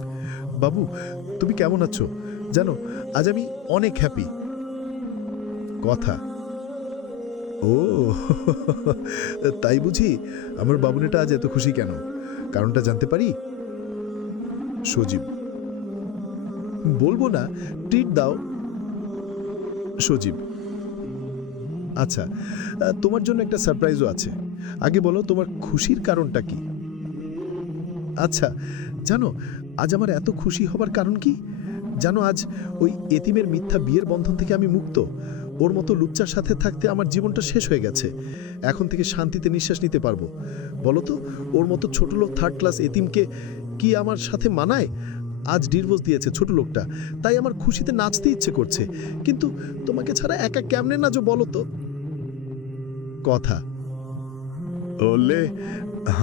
বাবু, তুমি কেমন আছো? জানো আজ আমি অনেক হ্যাপি। কথা। ও তাই বুঝি আমার বাবুনেটা আজ এত খুশি কেন? কারণটা জানতে পারি? সজীব। বলবো না, ট্রিট দাও। সজীব। আচ্ছা, তোমার জন্য একটা সারপ্রাইজও আছে। আগে বলো তোমার খুশির কারণটা কি? আচ্ছা, জানো আজ আমার এত খুশি হবার কারণ কি? জানো আজ ওই এতিমের মিথ্যা বিয়ের বন্ধন থেকে আমি মুক্ত। ওর মতো লুচ্চার সাথে থাকতে আমার জীবনটা শেষ হয়ে গেছে। এখন থেকে শান্তিতে নিঃশ্বাস নিতে পারবো। বলো তো, ওর মতো ছোট লোক থার্ড ক্লাস এতিমকে কি আমার সাথে মানায়? আজ ডিভোর্স দিয়েছে ছোট লোকটা, তাই আমার খুশিতে নাচতে ইচ্ছে করছে। কিন্তু তোমাকে ছাড়া একা কেমনে নাচো বলো তো? কথা। ওলে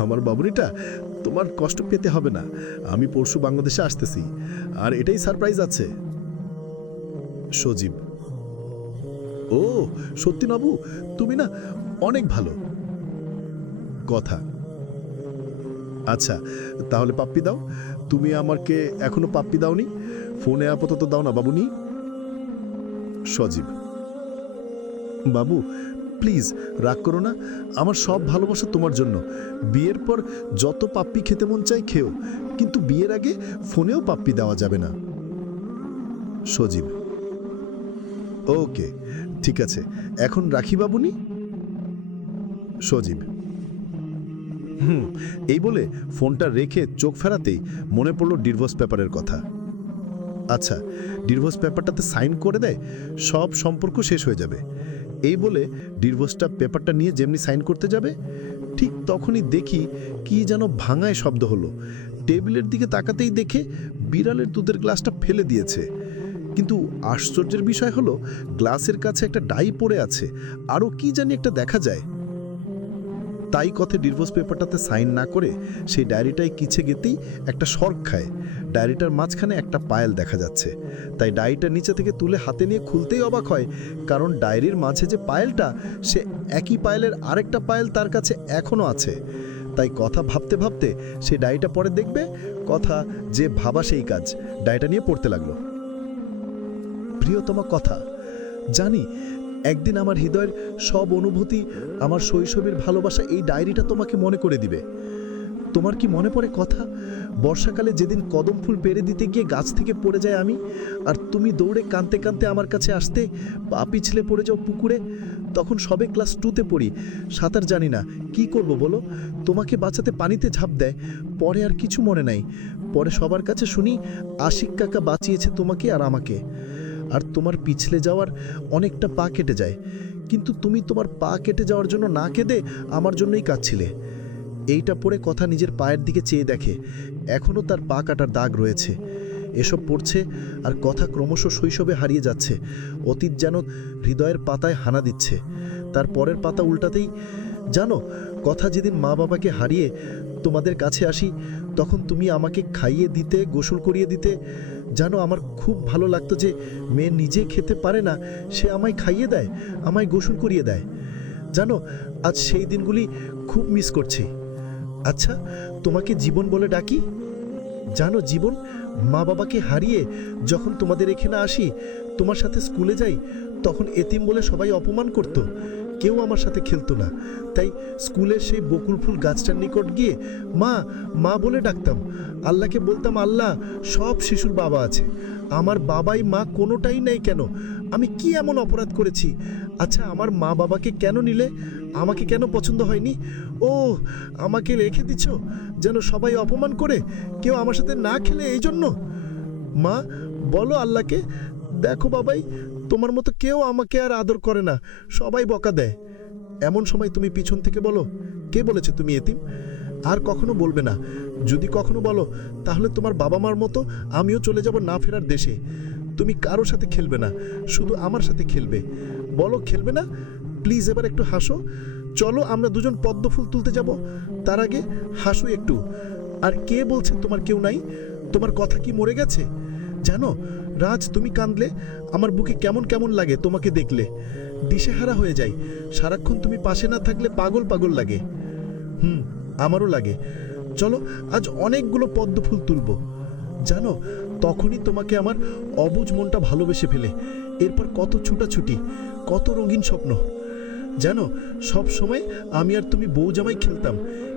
আমার বাবুনিটা, তোমার কষ্ট পেতে হবে না। আমি পরশু বাংলাদেশে আসতেছি, আর এটাই সারপ্রাইজ আছে। সজীব। ও সত্যি বাবু, তুমি না অনেক ভালো। কথা। আচ্ছা তাহলে পাপ্পি দাও। তুমি আমাকে এখনো পাপ্পি দাওনি। ফোনে আপাতত দাও না বাবুনি। সজীব। বাবু প্লিজ রাগ করো না। আমার সব ভালোবাসা তোমার জন্য। বিয়ের পর যত পাপ্পি খেতে মন চাই খেও, কিন্তু বিয়ের আগে ফোনেও পাপ্পি দেওয়া যাবে না। সজীব। ওকে ঠিক আছে, এখন রাখি বাবুনি। সজীব। এই বলে ফোনটা রেখে চোখ ফেরাতেই মনে পড়ল ডিভোর্স পেপারের কথা। আচ্ছা, ডিভোর্স পেপারটাতে সাইন করে দেয়, সব সম্পর্ক শেষ হয়ে যাবে। এই বলে ডিভোর্সটা পেপারটা নিয়ে যেমনি সাইন করতে যাবে, ঠিক তখনই দেখি কি যেন ভাঙায় শব্দ হলো। টেবিলের দিকে তাকাতেই দেখে বিড়ালের দুধের গ্লাসটা ফেলে দিয়েছে। কিন্তু আশ্চর্যের বিষয় হলো গ্লাসের কাছে একটা ডাই পড়ে আছে, আরও কি জানি একটা দেখা যায়। তাই কথে ডিভোর্স পেপারটাতে সাইন না করে সেই ডায়েরিটায় কিছে গেতেই একটা শর্ক খায়। ডায়েরিটার মাঝখানে একটা পায়েল দেখা যাচ্ছে। তাই ডায়েরিটা নিচে থেকে তুলে হাতে নিয়ে খুলতেই অবাক হয়, কারণ ডায়েরির মাঝে যে পায়েলটা, সে একই পায়েলের আরেকটা পায়েল তার কাছে এখনও আছে। তাই কথা ভাবতে ভাবতে সেই ডায়েরিটা পরে দেখবে, কথা যে ভাবা সেই কাজ। ডায়েরিটা নিয়ে পড়তে লাগলো। প্রিয়তমা কথা, জানি একদিন আমার হৃদয়ের সব অনুভূতি, আমার শৈশবের ভালোবাসা এই ডায়েরিটা তোমাকে মনে করে দিবে। তোমার কি মনে পড়ে কথা, বর্ষাকালে যেদিন কদম ফুল পেড়ে দিতে গিয়ে গাছ থেকে পড়ে যায় আমি, আর তুমি দৌড়ে কাঁদতে কাঁদতে আমার কাছে আসতে, পা পিছলে পড়ে যাও পুকুরে। তখন সবে ক্লাস 2তে পড়ি, সাঁতার জানি না, কি করব বলো? তোমাকে বাঁচাতে পানিতে ঝাঁপ দেয়। পরে আর কিছু মনে নাই। পরে সবার কাছে শুনি আশিক কাকা বাঁচিয়েছে তোমাকে আর আমাকে। আর তোমার পিছলে যাওয়ার অনেকটা পা কেটে যায়, কিন্তু তুমি তোমার পা কেটে যাওয়ার জন্য না কেঁদে আমার জন্যই কাঁদছিলে। এইটা পড়ে কথা নিজের পায়ের দিকে চেয়ে দেখে, এখনও তার পা কাটার দাগ রয়েছে। এসব পড়ছে আর কথা ক্রমশ শৈশবে হারিয়ে যাচ্ছে। অতীত যেন হৃদয়ের পাতায় হানা দিচ্ছে। তার পরের পাতা উল্টাতেই, জানো কথা যেদিন মা বাবাকে হারিয়ে তোমাদের কাছে আসি, তখন তুমি আমাকে খাইয়ে দিতে, গোসল করিয়ে দিতে। জানো আমার খুব ভালো লাগতো যে মেয়ে নিজে খেতে পারে না, সে আমায় খাইয়ে দেয়, আমায় গোসল করিয়ে দেয়। জানো আজ সেই দিনগুলি খুব মিস করছি। আচ্ছা, তোমাকে জীবন বলে ডাকি। জানো জীবন, মা বাবাকে হারিয়ে যখন তোমাদের এখানে আসি, তোমার সাথে স্কুলে যাই, তখন এতিম বলে সবাই অপমান করত। কেউ আমার সাথে খেলতো না। তাই স্কুলের সেই বকুল ফুল গাছটার নিকট গিয়ে মা মা বলে ডাকতাম। আল্লাহকে বলতাম, আল্লাহ সব শিশুর বাবা আছে, আমার বাবাই মা কোনোটাই নেই কেন? আমি কি এমন অপরাধ করেছি? আচ্ছা আমার মা বাবাকে কেন নিলে? আমাকে কেন পছন্দ হয়নি? ও আমাকে রেখে দিচ্ছ যেন সবাই অপমান করে, কেউ আমার সাথে না খেলে এই জন্য? মা বলো আল্লাহকে, দেখো বাবাই তোমার মতো কেউ আমাকে আর আদর করে না, সবাই বকা দেয়। এমন সময় তুমি পিছন থেকে বলো, কে বলেছে তুমি এতিম? আর কখনো বলবে না। যদি কখনো বলো তাহলে তোমার বাবা মার মতো আমিও চলে যাব না ফেরার দেশে। তুমি কারোর সাথে খেলবে না, শুধু আমার সাথে খেলবে। বলো খেলবে না? প্লিজ এবার একটু হাসো। চলো আমরা দুজন পদ্ম ফুল তুলতে যাব। তার আগে হাসো একটু। আর কে বলছে তোমার কেউ নাই? তোমার কথা কি মরে গেছে? জানো রাজ, তুমি কাঁদলে আমার বুকে কেমন কেমন লাগে তোমাকে দেখলে। দিশেহারা হয়ে যাই। সারাক্ষণ তুমি পাশে না থাকলে পাগল পাগল লাগে। আমারও লাগে। চলো আজ অনেকগুলো পদ্ম ফুল তুলবো। জানো তখনই তোমাকে আমার অবুঝ মনটা ভালোবেসে ফেলে। এরপর কত ছুটাছুটি, কত রঙিন স্বপ্ন। জানো সব সময় আমি আর তুমি বউ জামাই খেলতাম,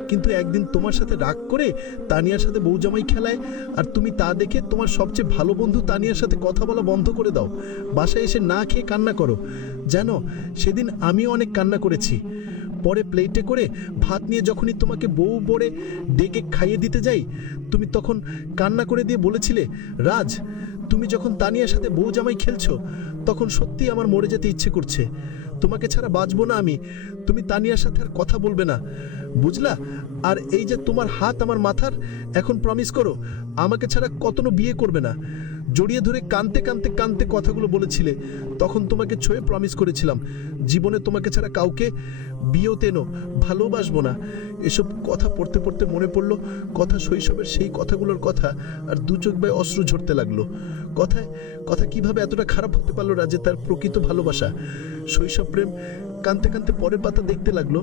কিন্তু একদিন তোমার সাথে রাগ করে তানিয়ার সাথে বউ জামাই খেলায়, আর তুমি তা দেখে তোমার সবচেয়ে ভালো বন্ধু তানিয়ার সাথে কথা বলা বন্ধ করে দাও। বাসায় এসে না খেয়ে কান্না করো। জানো সেদিন আমিও অনেক কান্না করেছি। পরে প্লেটে করে ভাত নিয়ে যখনই তোমাকে বউ বলে ডেকে খাইয়ে দিতে যাই, তুমি তখন কান্না করে দিয়ে বলেছিলে, রাজ তুমি যখন তানিয়ার সাথে বউ জামাই খেলছো তখন সত্যি আমার মরে যেতে ইচ্ছে করছে। তোমাকে ছাড়া বাঁচবো না আমি। তুমি তানিয়ার সাথে আর কথা বলবে না, বুঝলা? আর এই যে তোমার হাত আমার মাথার, এখন প্রমিস করো আমাকে ছাড়া কতনো বিয়ে করবে না। জড়িয়ে ধরে কাঁদতে কাঁদতে কাঁদতে কথাগুলো বলেছিলে। তখন তোমাকে ছুঁয়ে প্রমিস করেছিলাম জীবনে তোমাকে ছাড়া কাউকে বিয়েতে নো ভালোবাসবো না। এসব কথা পড়তে পড়তে মনে পড়লো কথা, শৈশবের সেই কথাগুলোর কথা, আর দু চোখ বাই অশ্রু ঝরতে লাগলো। কথা কিভাবে এতটা খারাপ হতে পারলো রাজে তার প্রকৃত ভালোবাসা, শৈশব প্রেম। কাঁদতে কাঁদতে পরের পাতা দেখতে লাগলো।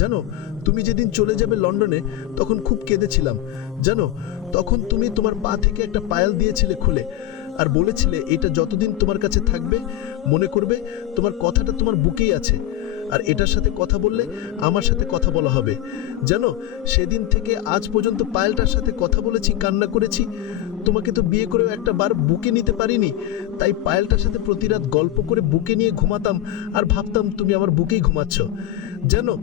জানো তুমি যেদিন চলে যাবে লন্ডনে তখন খুব কেঁদেছিলাম। জানো তখন তুমি তোমার পা থেকে একটা পায়েল দিয়েছিলে খুলে, আর বলেছিলে এটা যতদিন তোমার কাছে থাকবে মনে করবে তোমার কথাটা তোমার বুকেই আছে, আর এটার সাথে কথা বললে আমার সাথে কথা বলা হবে। জানো সেদিন থেকে আজ পর্যন্ত পায়েলটার সাথে কথা বলেছি, কান্না করেছি। তোমাকে তো বিয়ে করেও একটা বার বুকে নিতে পারিনি, তাই পায়েলটার সাথে প্রতি রাত গল্প করে বুকে নিয়ে ঘুমাতাম, আর ভাবতাম তুমি আমার বুকেই ঘুমাচ্ছ। জানো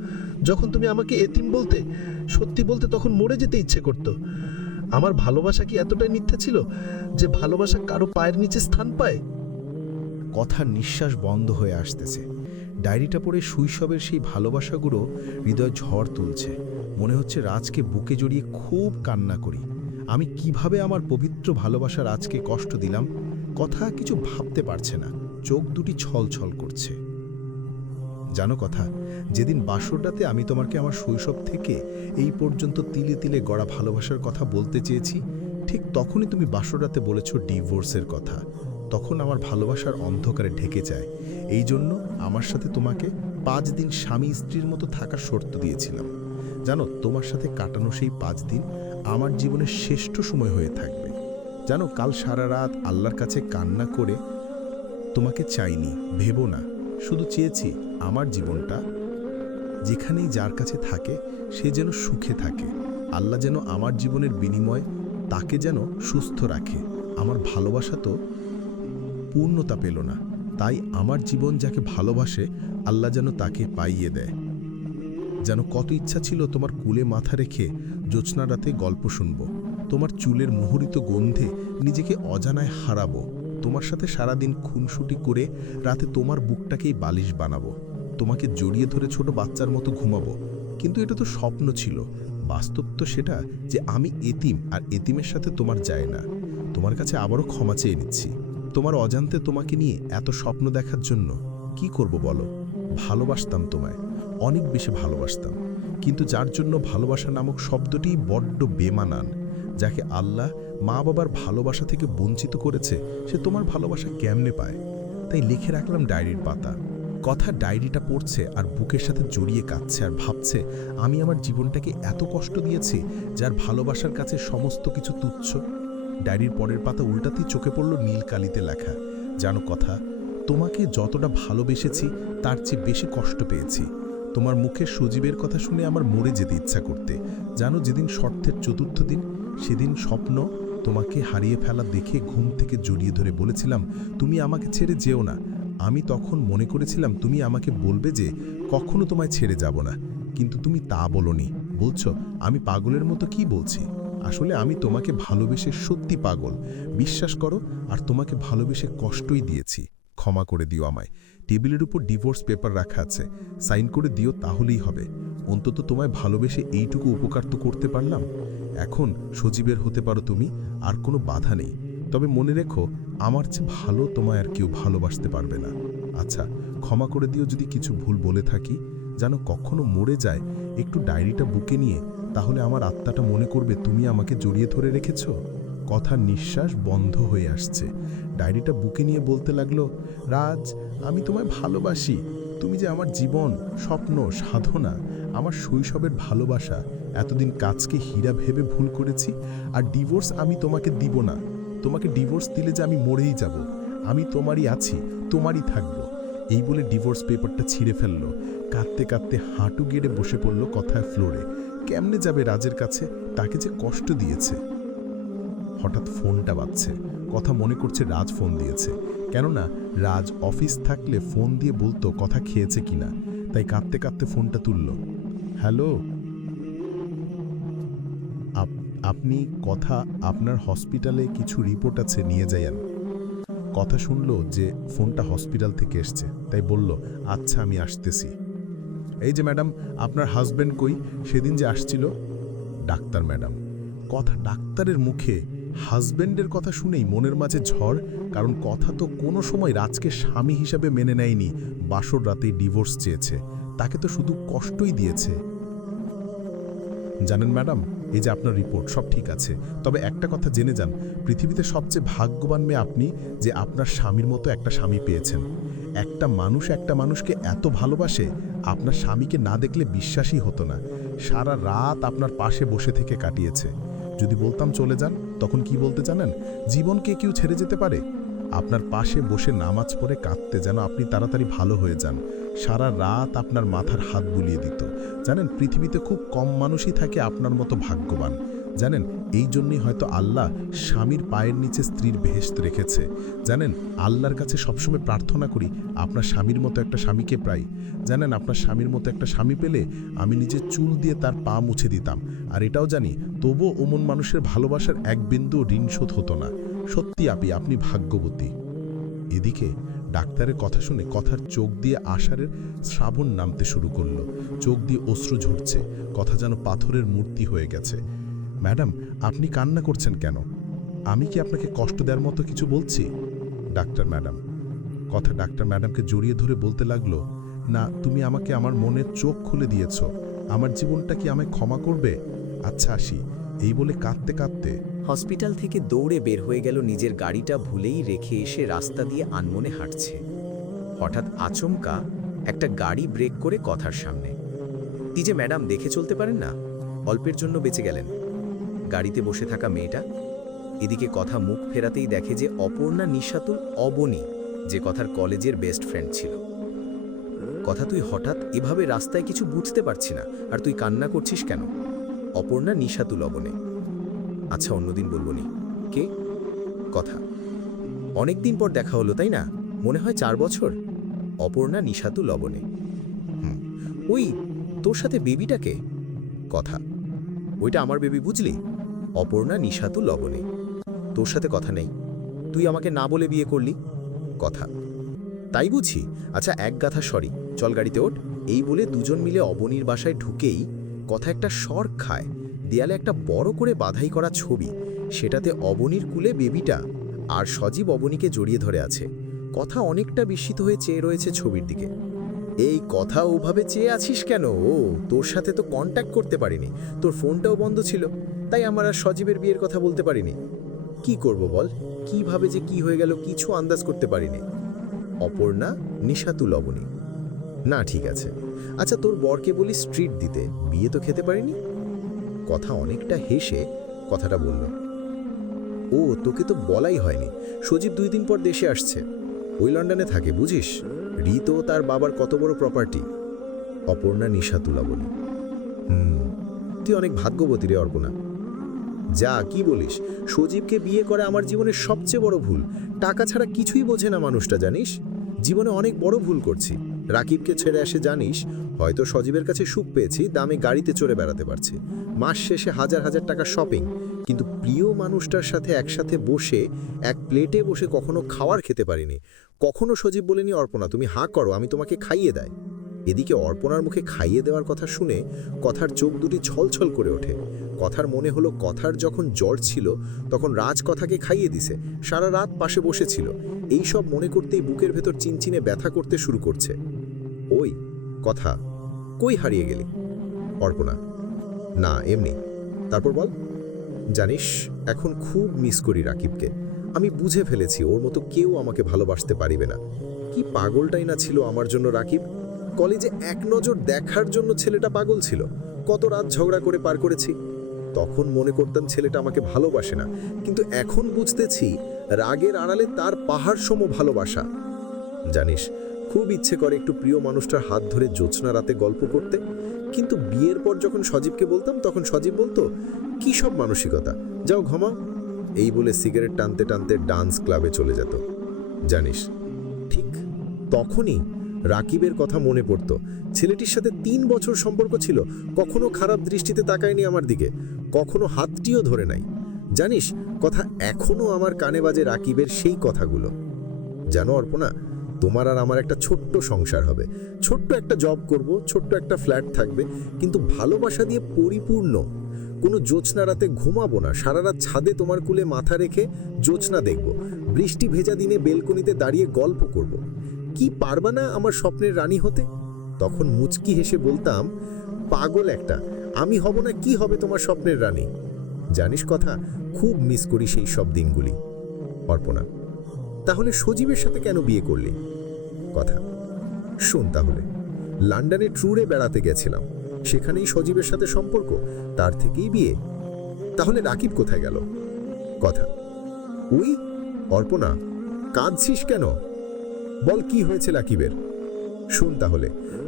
যখন তুমি আমাকে এতিম বলতে, সত্যি বলতে, তখন মরে যেতে ইচ্ছে করতো। আমার ভালোবাসা কি এতটাই মিথ্যা ছিল যে ভালোবাসা কারো পায়ের নিচে স্থান পায়? কথার নিঃশ্বাস বন্ধ হয়ে আসতেছে। ডায়েরিটা পড়ে শৈশবের সেই ভালোবাসাগুলো হৃদয় ঝড় তুলছে। মনে হচ্ছে রাজকে বুকে জড়িয়ে খুব কান্না করি। আমি কিভাবে আমার পবিত্র ভালোবাসা রাজকে কষ্ট দিলাম, কথা কিছু ভাবতে পারছে না। চোখ দুটি ছলছল করছে। জানো কথা, যেদিন বাসরটাতে আমি তোমাকে আমার শৈশব থেকে এই পর্যন্ত তিলে তিলে গড়া ভালোবাসার কথা বলতে চেয়েছি, ঠিক তখনই তুমি বাসরটাতে বলেছ ডিভোর্সের কথা। তখন আমার ভালোবাসার অন্ধকারে ঢেকে যায়। এই জন্য আমার সাথে তোমাকে 5 দিন স্বামী স্ত্রীর মতো থাকার শর্ত দিয়েছিলাম। জানো তোমার সাথে কাটানো সেই 5 দিন আমার জীবনের শ্রেষ্ঠ সময় হয়ে থাকবে। জানো কাল সারা রাত আল্লাহর কাছে কান্না করে তোমাকে চাইনি, ভেবো না, শুধু চেয়েছি আমার জীবনটা যেখানেই যার কাছে থাকে সে যেন সুখে থাকে। আল্লাহ যেন আমার জীবনের বিনিময় তাকে যেন সুস্থ রাখে। আমার ভালোবাসা তো পূর্ণতা পেল না, তাই আমার জীবন যাকে ভালোবাসে আল্লাহ যেন তাকে পাইয়ে দেয়। যেন কত ইচ্ছা ছিল তোমার কুলে মাথা রেখে জ্যোৎস্না রাতে গল্প শুনব, তোমার চুলের মুহুরিত গন্ধে নিজেকে অজানায় হারাবো, তোমার সাথে সারাদিন খুনসুটি করে রাতে তোমার বুকটাকেই বালিশ বানাবো, তোমাকে জড়িয়ে ধরে ছোট বাচ্চার মতো ঘুমাবো। কিন্তু এটা তো স্বপ্ন ছিল, বাস্তব তো সেটা যে আমি এতিম, আর এতিমের সাথে তোমার যায় না। তোমার কাছে আবারও ক্ষমা চেয়ে নিচ্ছি। তোমার অজান্তে তোমাকে নিয়ে এত স্বপ্ন দেখার জন্য কি করব বলো? ভালোবাসতাম তোমায়, অনেক বেশি ভালোবাসতাম, কিন্তু যার জন্য ভালোবাসা নামক শব্দটি বড্ড বেমানান, যাকে আল্লাহ মা বাবার ভালোবাসা থেকে বঞ্চিত করেছে, সে তোমার ভালোবাসা কেমনে পায়? তাই লিখে রাখলাম ডায়েরির পাতা। কথা ডায়েরিটা পড়ছে আর বুকের সাথে জড়িয়ে কাঁদছে আর ভাবছে আমি আমার জীবনটাকে এত কষ্ট দিয়েছি যার ভালোবাসার কাছে সমস্ত কিছু তুচ্ছ। ডায়েরির পরের পাতা উল্টাতেই চোখে পড়ল নীল কালিতে লেখা, জানো কথা, তোমাকে যতটা ভালোবেসেছি তার চেয়ে বেশি কষ্ট পেয়েছি। তোমার মুখে সজীবের কথা শুনে আমার মরে যেতে ইচ্ছা করতে। জানো যেদিন শর্তের 4র্থ দিন, সেদিন স্বপ্ন তোমাকে হারিয়ে ফেলা দেখে ঘুম থেকে জড়িয়ে ধরে বলেছিলাম তুমি আমাকে ছেড়ে যেও না। আমি তখন মনে করেছিলাম তুমি আমাকে বলবে যে কখনো তোমায় ছেড়ে যাব না, কিন্তু তুমি তা বলোনি। বলছো আমি পাগলের মতো কি বলছি? আসলে আমি তোমাকে ভালোবেসে সত্যি পাগল, বিশ্বাস করো। আর তোমাকে ভালোবেসে কষ্টই দিয়েছি, ক্ষমা করে দিও আমায়। টেবিলের উপর ডিভোর্স পেপার রাখা আছে, সাইন করে দিও, তাহলেই হবে। অন্তত তোমায় ভালোবেসে এইটুকু উপকার তো করতে পারলাম। এখন সজীবের হতে পারো তুমি, আর কোনো বাধা নেই। তবে মনে রেখো, আমার চেয়ে ভালো তোমায় আর কেউ ভালোবাসতে পারবে না। আচ্ছা, ক্ষমা করে দিও যদি কিছু ভুল বলে থাকি। যেন কখনো মরে যায়, একটু ডায়েরিটা বুকে নিয়ে, তাহলে আমার আত্মাটা মনে করবে তুমি আমাকে জড়িয়ে ধরে রেখেছ। কথার নিঃশ্বাস বন্ধ হয়ে আসছে। ডায়েরিটা বুকে নিয়ে বলতে লাগলো, রাজ, আমি তোমায় ভালোবাসি। তুমি যে আমার জীবন, স্বপ্ন, সাধনা, আমার শৈশবের ভালোবাসা। এতদিন কাজকে হীরা ভেবে ভুল করেছি, আর ডিভোর্স আমি তোমাকে দিব না। তোমাকে ডিভোর্স দিলে যে আমি মরেই যাব। আমি তোমারই আছি, তোমারই থাকবো। এই বলে ডিভোর্স পেপারটা ছিঁড়ে ফেলল। কাঁদতে কাঁদতে হাঁটু গেড়ে বসে পড়ল কথায় ফ্লোরে। কেমনে যাবে রাজের কাছে? তাকে যে কষ্ট দিয়েছে। হঠাৎ ফোনটা বাজছে। কথা মনে করছে রাজ ফোন দিয়েছে, কেননা রাজ অফিস থাকলে ফোন দিয়ে বলতো কথা খেয়েছে কিনা। তাই কাঁদতে কাঁদতে ফোনটা তুলল। হ্যালো, আপনি কথা, আপনার হসপিটালে কিছু রিপোর্ট আছে, নিয়ে যাইয়েন। কথা শুনলো যে ফোনটা হসপিটাল থেকে এসছে, তাই বলল, আচ্ছা আমি আসতেছি। এই যে ম্যাডাম, আপনার হাজব্যান্ড কই? সেদিন যে আসছিল। Doctor madam. কথা ডাক্তারের মুখে, হাজব্যান্ডের কথা শুনেই মনের মাঝে ঝড়। কারণ কথা তো কোনো সময় রাজকে স্বামী হিসাবে মেনে নেয়নি, বাসর রাতেই ডিভোর্স চেয়েছে। তাকে তো শুধু কষ্টই দিয়েছে। জানেন ম্যাডাম, এই যে আপনার রিপোর্ট সব ঠিক আছে, তবে একটা কথা জেনে যান, পৃথিবীতে সবচেয়ে ভাগ্যবান মেয়ে আপনি, যে আপনার স্বামীর মতো একটা স্বামী পেয়েছেন। একটা মানুষ একটা মানুষকে এত ভালোবাসে, আপনার স্বামীকে না দেখলে বিশ্বাসই হতো না। সারা রাত আপনার পাশে বসে থেকে কাটিয়েছে। যদি বলতাম চলে যান, তখন কি বলতে জানেন? জীবনকে কেউ ছেড়ে যেতে পারে? আপনার পাশে বসে নামাজ পড়ে কাঁদতে যেন আপনি তাড়াতাড়ি ভালো হয়ে যান। সারা রাত আপনার মাথার হাত বুলিয়ে দিত। জানেন, পৃথিবীতে খুব কম মানুষই থাকে আপনার মতো ভাগ্যবান। জানেন, এই জন্যই হয়তো আল্লাহ স্বামীর পায়ের নিচে স্ত্রীর বেহেশত রেখেছে। জানেন, আল্লাহর কাছে সবসময় প্রার্থনা করি আপনার স্বামীর মতো একটা স্বামীকে পাই। জানেন, আপনার স্বামীর মতো একটা স্বামী পেলে আমি নিজের চুল দিয়ে তার পা মুছে দিতাম। আর এটাও জানি, তবুও ওমন মানুষের ভালোবাসার এক বিন্দু ঋণ শোধ হতো না। সত্যি আপনি ভাগ্যবতী। এদিকে ডাক্তারের কথা শুনে কথার চোখ দিয়ে আষাঢ়ের শ্রাবণ নামতে শুরু করলো। চোখ দিয়ে অশ্রু ঝরছে। কথা যেন পাথরের মূর্তি হয়ে গেছে। ম্যাডাম, আপনি কান্না করছেন কেন? আমি কি আপনাকে কষ্ট দেওয়ার মতো কিছু বলছি? Doctor madam. কথা ডাক্তার ম্যাডামকে জড়িয়ে ধরে বলতে লাগলো, না, তুমি আমাকে আমার মনের চোখ খুলে দিয়েছ। আমার জীবনটা কি আমায় ক্ষমা করবে? আচ্ছা আসি। এই বলে কাঁদতে কাঁদতে হসপিটাল থেকে দৌড়ে বের হয়ে গেল। নিজের গাড়িটা ভুলেই রেখে এসে রাস্তা দিয়ে আনমনে হাঁটছে। হঠাৎ আচমকা একটা গাড়ি ব্রেক করে কথার সামনে। কি যে ম্যাডাম, দেখে চলতে পারেন না? অল্পের জন্য বেঁচে গেলেন। গাড়িতে বসে থাকা মেয়েটা এদিকে কথা মুখ ফেরাতেই দেখে যে অপর্ণা নিশাতুল অবনী, যে কথার কলেজের বেস্ট ফ্রেন্ড ছিল। কথা, তুই হঠাৎ এভাবে রাস্তায় কিছু বুঝতে পারছি না, আর তুই কান্না করছিস কেন? অপর্ণা নিশাতুল অবনী। আচ্ছা, অন্যদিন বলবো নি। কে? কথা, অনেকদিন পর দেখা হলো তাই না? মনে হয় 4 বছর। অপর্ণা নিশাতুল অবনী। ওই তোর সাথে বেবিটাকে? কথা, ওইটা আমার বেবি, বুঝলি? অপর্ণা নিশাতুল অবনী। তোর সাথে কথা নেই, তুই আমাকে না বলে বিয়ে করলি। কথা, তাই বুঝি? আচ্ছা, এক গাথা সরি, চল গাড়িতে ওঠ। এই বলে দুজন মিলে অবনীর বাসায় ঢুকেই কথা একটা শর্ট খায়। দেয়ালে একটা বড় করে বাধাই করা ছবি, সেটাতে অবনীর কুলে বেবিটা, আর সজীব অবনীকে জড়িয়ে ধরে আছে। কথা অনেকটা বিস্মিত হয়ে চেয়ে রয়েছে ছবির দিকে। এই কথা, ওভাবে চেয়ে আছিস কেন? ও, তোর সাথে তো কন্ট্যাক্ট করতে পারিনি, তোর ফোনটাও বন্ধ ছিল, তাই আমার আর সজীবের বিয়ের কথা বলতে পারিনি। কি করব বল, কিভাবে যে কি হয়ে গেল কিছু আন্দাজ করতে পারিনি। অপর্ণা নিশাতুল অবনী। না, ঠিক আছে। আচ্ছা, তোর বরকে বলি স্ট্রিট দিতে, বিয়ে তো খেতে পারিনি। কথা অনেকটা হেসে কথাটা বলল, ও, তোকে তো বলাই হয়নি, সজীব 2 দিন পর দেশে আসছে। ওই লন্ডনে থাকে, বুঝিস? রিতো তার বাবার কত বড় প্রপার্টি। অপর্ণা নিশাতুল অবনী। তুই অনেক ভাগ্যবতী রে অর্পণা। যা, কি বলিস? সজীবকে বিয়ে করে আমার জীবনের সবচেয়ে বড় ভুল। টাকা ছাড়া কিছুই বোঝে না মানুষটা, জানিস? জীবনে অনেক বড় ভুল করছি। রাকিবকে ছেড়ে আসে জানিস, হয়তো সজীবের কাছে সুখ পেয়েছি, দামে গাড়িতে চড়ে বেড়াতে পারছি, মাস শেষে হাজার হাজার টাকা শপিং, কিন্তু প্রিয় মানুষটার সাথে একসাথে বসে এক প্লেটে বসে কখনো খাওয়ার খেতে পারিনি। কখনো সজীব বলেনি, অর্পণা তুমি হাঁ করো, আমি তোমাকে খাইয়ে দেয়। এদিকে অর্পণার মুখে খাইয়ে দেওয়ার কথা শুনে কথার চোখ দুটি ছলছল করে ওঠে। কথার মনে হলো কথার যখন জ্বর ছিল তখন রাজ কথাকে খাইয়ে দিছে, সারা রাত পাশে বসেছিল। এই সব মনে করতেই বুকের ভেতর চিনচিনে ব্যথা করতে শুরু করছে। ওই কথা, কই হারিয়ে গেলি? অর্পণা: না এমনি। তারপর বল। জানিস, এখন খুব মিস করি রাকিবকে। আমি বুঝে ফেলেছি ওর মতো কেউ আমাকে ভালোবাসতে পারিবে না। কি পাগলটাই না ছিল আমার জন্য রাকিব। কলেজে এক নজর দেখার জন্য ছেলেটা পাগল ছিল। কত রাত ঝগড়া করে পার করেছি। তখন মনে করতাম ছেলেটা আমাকে ভালোবাসে না, কিন্তু এখন বুঝতেছি রাগের আড়ালে তার পাহাড় সম ভালোবাসা। জানিস, খুব ইচ্ছে করে একটু প্রিয় মানুষটার হাত ধরে জ্যোৎস্না রাতে গল্প করতে, কিন্তু বিয়ের পর যখন সজীবকে বলতাম তখন সজীব বলতো, কি সব মানসিকতা, যাও ঘুমাও, এই বলে সিগারেট টানতে টানতে ডান্স ক্লাবে চলে যেত। জানিস, ঠিক তখনই রাকিবের কথা মনে পড়ত। ছেলেটির সাথে 3 বছর সম্পর্ক ছিল, কখনো খারাপ দৃষ্টিতে তাকায়নি আমার দিকে, কখনো হাতটিও ধরে নাই। জানিস, কথা এখনো আমার কানে বাজে রাকিবের সেই কথাগুলো। জানো অর্পণা, তোমার আর আমার একটা ছোট্ট সংসার হবে, ছোট্ট একটা জব করব, ছোট্ট একটা ফ্ল্যাট থাকবে, কিন্তু ভালোবাসা দিয়ে পরিপূর্ণ। কোনো জ্যোৎস্না রাতে ঘুমাবো না, সারা রাত ছাদে তোমার কুলে মাথা রেখে জ্যোৎস্না দেখব, বৃষ্টি ভেজা দিনে বেলকনিতে দাঁড়িয়ে গল্প করব। কি পারবা না আমার স্বপ্নের রানী হতে? তখন মুচকি হেসে বলতাম, পাগল একটা, আমি হব না, কি হবে তোমার স্বপ্নের রানী? জানিস কথা, খুব মিস করি সেই সব দিনগুলি। অর্পণা: তাহলে সজীবের সাথে কেন বিয়ে করলি? কথা: শোন তাহলে, লন্ডনে ট্যুরে বেড়াতে গেছিলাম, সেখানেই সজীবের সাথে সম্পর্ক, তার থেকেই বিয়ে। তাহলে রাকিব কোথায় গেল? কথা: ওই। অর্পণা, কাঁদছিস কেন? বল কি হয়েছে রাকিবের? শোন তাহলে,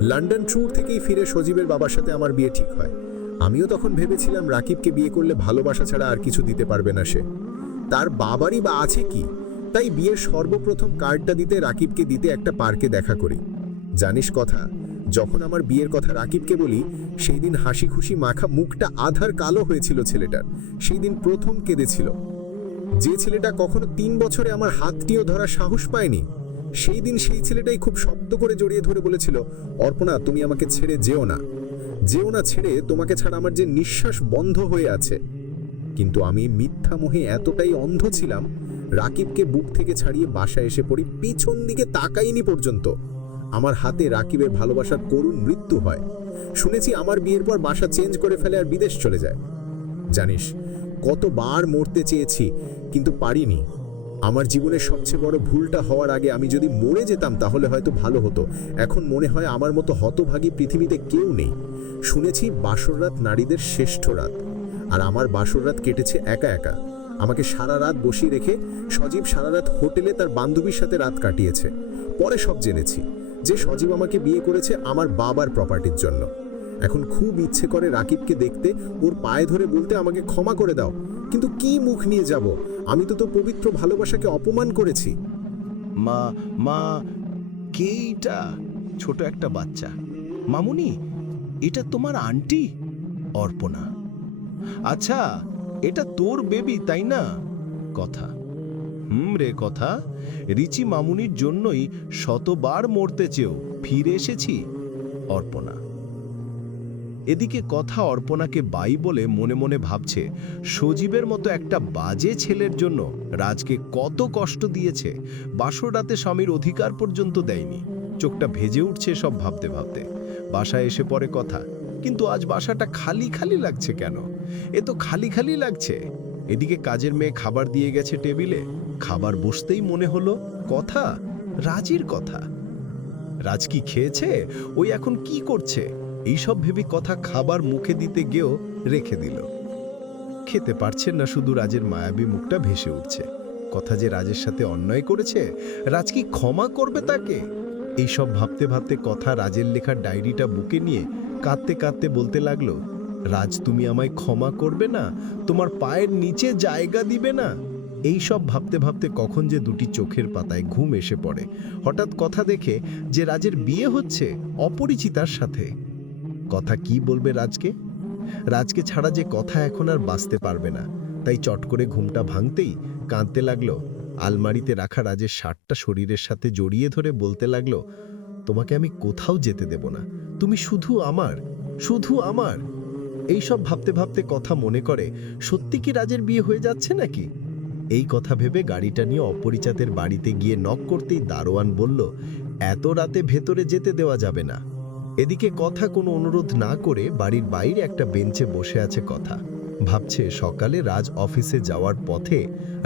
লন্ডন ট্যুর থেকেই ফিরে সজীবের বাবার সাথে আমার বিয়ে ঠিক হয়। আমিও তখন ভেবেছিলাম রাকিবকে বিয়ে করলে ভালোবাসা ছাড়া আর কিছু দিতে পারবে না সে, তার বাবারই বা আছে কি। তাই বিয়ের সর্বপ্রথম কার্ডটা দিতে রাকিবকে দিতে একটা পার্কে দেখা করি। জানিস কথা, যখন আমার বিয়ের কথা রাকিবকে বলি, সেই দিন হাসি খুশি মাখা মুখটা আধার কালো হয়েছিল ছেলেটার। সেই দিন প্রথম কেঁদেছিল। যে ছেলেটা কখনো 3 বছরে আমার হাতটিও ধরার সাহস পায়নি, সেই দিন সেই ছেলেটাই খুব শব্দ করে জড়িয়ে ধরে বলেছিল, অর্পণা তুমি আমাকে ছেড়ে যেও না, যেও না ছেড়ে, তোমাকে ছাড়া আমার যে নিঃশ্বাস বন্ধ হয়ে আছে। কিন্তু আমি মিথ্যা মোহে এতটাই অন্ধ ছিলাম, রাকিবকে বুক থেকে ছাড়িয়ে বাসায় এসে পড়ি, পিছন দিকে তাকাইনি পর্যন্ত। আমার হাতে রাকিবের ভালোবাসার করুণ মৃত্যু হয়। শুনেছি আমার বিয়ের পর বাসা চেঞ্জ করে ফেলে আর বিদেশ চলে যায়। জানিস, কতবার মরতে চেয়েছি কিন্তু পারিনি। আমার জীবনের সবচেয়ে বড় ভুলটা হওয়ার আগে আমি যদি মরে যেতাম তাহলে হয়তো ভালো হতো। এখন মনে হয় আমার মতো হতভাগী পৃথিবীতে কেউ নেই। শুনেছি বাসর রাত নারীদের শ্রেষ্ঠ রাত, আর আমার বাসর রাত কেটেছে একা একা। আমাকে সারা রাত বসিয়ে রেখে সজীব সারা রাত হোটেলে তার বান্ধবীর সাথে রাত কাটিয়েছে। পরে সব জেনেছি যে সজীব আমাকে বিয়ে করেছে আমার বাবার প্রপার্টির জন্য। এখন খুব ইচ্ছে করে রাকিবকে দেখতে, ওর পায়ে ধরে বলতে আমাকে ক্ষমা করে দাও, কিন্তু কি মুখ নিয়ে যাব? আমি তো তোর পবিত্র ভালোবাসাকে অপমান করেছি। মা মা কে এটা? ছোট একটা বাচ্চা। মামুনি, এটা তোমার আন্টি অর্পণা? আচ্ছা, এটা তোর বেবি তাই না? কথা: রে কথা, রিচি মামুনির জন্যই শতবার মরতে চেয়েও ফিরে এসেছি। অর্পণা: এদিকে কথা অর্পণাকে বাই বলে মনে মনে ভাবছে, সজীবের মতো একটা বাজে ছেলের জন্য রাজকে কত কষ্ট দিয়েছে, বাসর রাতে স্বামীর অধিকার পর্যন্ত দেয়নি। চোখটা ভেজে উঠছে সব ভাবতে ভাবতে। বাসায় এসে পড়ে কথা, কিন্তু আজ বাসাটা খালি খালি লাগছে কেন? এ তো খালি খালি লাগছে। এদিকে কাজের মেয়ে খাবার দিয়ে গেছে টেবিলে, খাবার বসতেই মনে হলো কথা, রাজির কথা। রাজ কি খেয়েছে? ওই এখন কি করছে? এইসব ভেবে কথা খাবার মুখে দিতে গিয়েও রেখে দিল। খেতে পারছেন না শুধু রাজের মায়াবী মুখটা ভেসে উঠছে। কথা যে রাজের সাথে অন্যায় করেছে, রাজ কি ক্ষমা করবে তাকে? এইসব ভাবতে ভাবতে কথা রাজের লেখা ডায়েরিটা বুকে নিয়ে কাঁদতে কাঁদতে বলতে লাগলো, রাজ তুমি আমায় ক্ষমা করবে না? তোমার পায়ের নিচে জায়গা দিবে না? এই সব ভাবতে ভাবতে কখন যে দুটি চোখের পাতায় ঘুম এসে পড়ে। হঠাৎ কথা দেখে যে রাজের বিয়ে হচ্ছে অপরিচিতার সাথে। কথা কি বলবে রাজকে? রাজকে ছাড়া যে কথা এখন আর বাঁচতে পারবে না, তাই চট করে ঘুমটা ভাঙতেই কাঁদতে লাগলো। আলমারিতে রাখা রাজের শার্টটা শরীরের সাথে জড়িয়ে ধরে বলতে লাগলো, তোমাকে আমি কোথাও যেতে দেব না, তুমি শুধু আমার, শুধু আমার। এইসব ভাবতে ভাবতে কথা মনে করে, সত্যি কি রাজের বিয়ে হয়ে যাচ্ছে নাকি? এই কথা ভেবে গাড়িটা নিয়ে অপরিচিতের বাড়িতে গিয়ে নক করতেই দারোয়ান বলল, এত রাতে ভেতরে যেতে দেওয়া যাবে না। এদিকে কথা কোনো অনুরোধ না করে বাড়ির বাইরে একটা বেঞ্চে বসে আছে কথা। ভাবছে সকালে রাজ অফিসে যাওয়ার পথে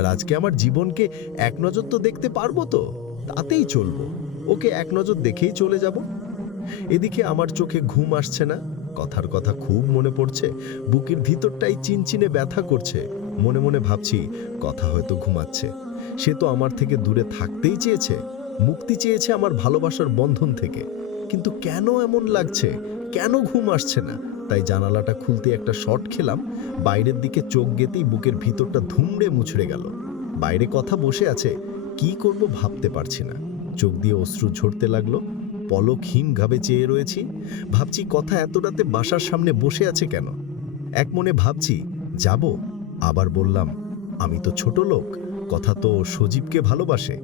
রাজকে আমার জীবনকে এক নজর তো দেখতে পারবো, তো তাতেই চলবো, ওকে এক নজর দেখেই চলে যাব। এদিকে আমার চোখে ঘুম আসছে না, কথার কথা খুব মনে পড়ছে, বুকের ভিতরটাই চিনচিনে ব্যথা করছে। মনে মনে ভাবছি কথা হয়তো ঘুমাচ্ছে, সে তো আমার থেকে দূরে থাকতেই চেয়েছে, মুক্তি চেয়েছে আমার ভালোবাসার বন্ধন থেকে। কিন্তু কেন এমন লাগছে, কেন ঘুম আসছে না? তাই জানালাটা খুলতে একটা শট খেলাম, বাইরের দিকে চোখ গেতেই বুকের ভিতরটা ধুমড়ে মুছড়ে গেল। বাইরে কথা বসে আছে, কি করব ভাবতে পারছি না। চোখ দিয়ে অশ্রু ঝরতে লাগলো, পলকহীন ভাবে চেয়ে রয়েছি। ভাবছি কথা এত রাতে বাসার সামনে বসে আছে কেন? এক মনে ভাবছি যাব, আবার বললাম আমি তো ছোট লোক, কথা তো সজীবকে ভালোবাসে,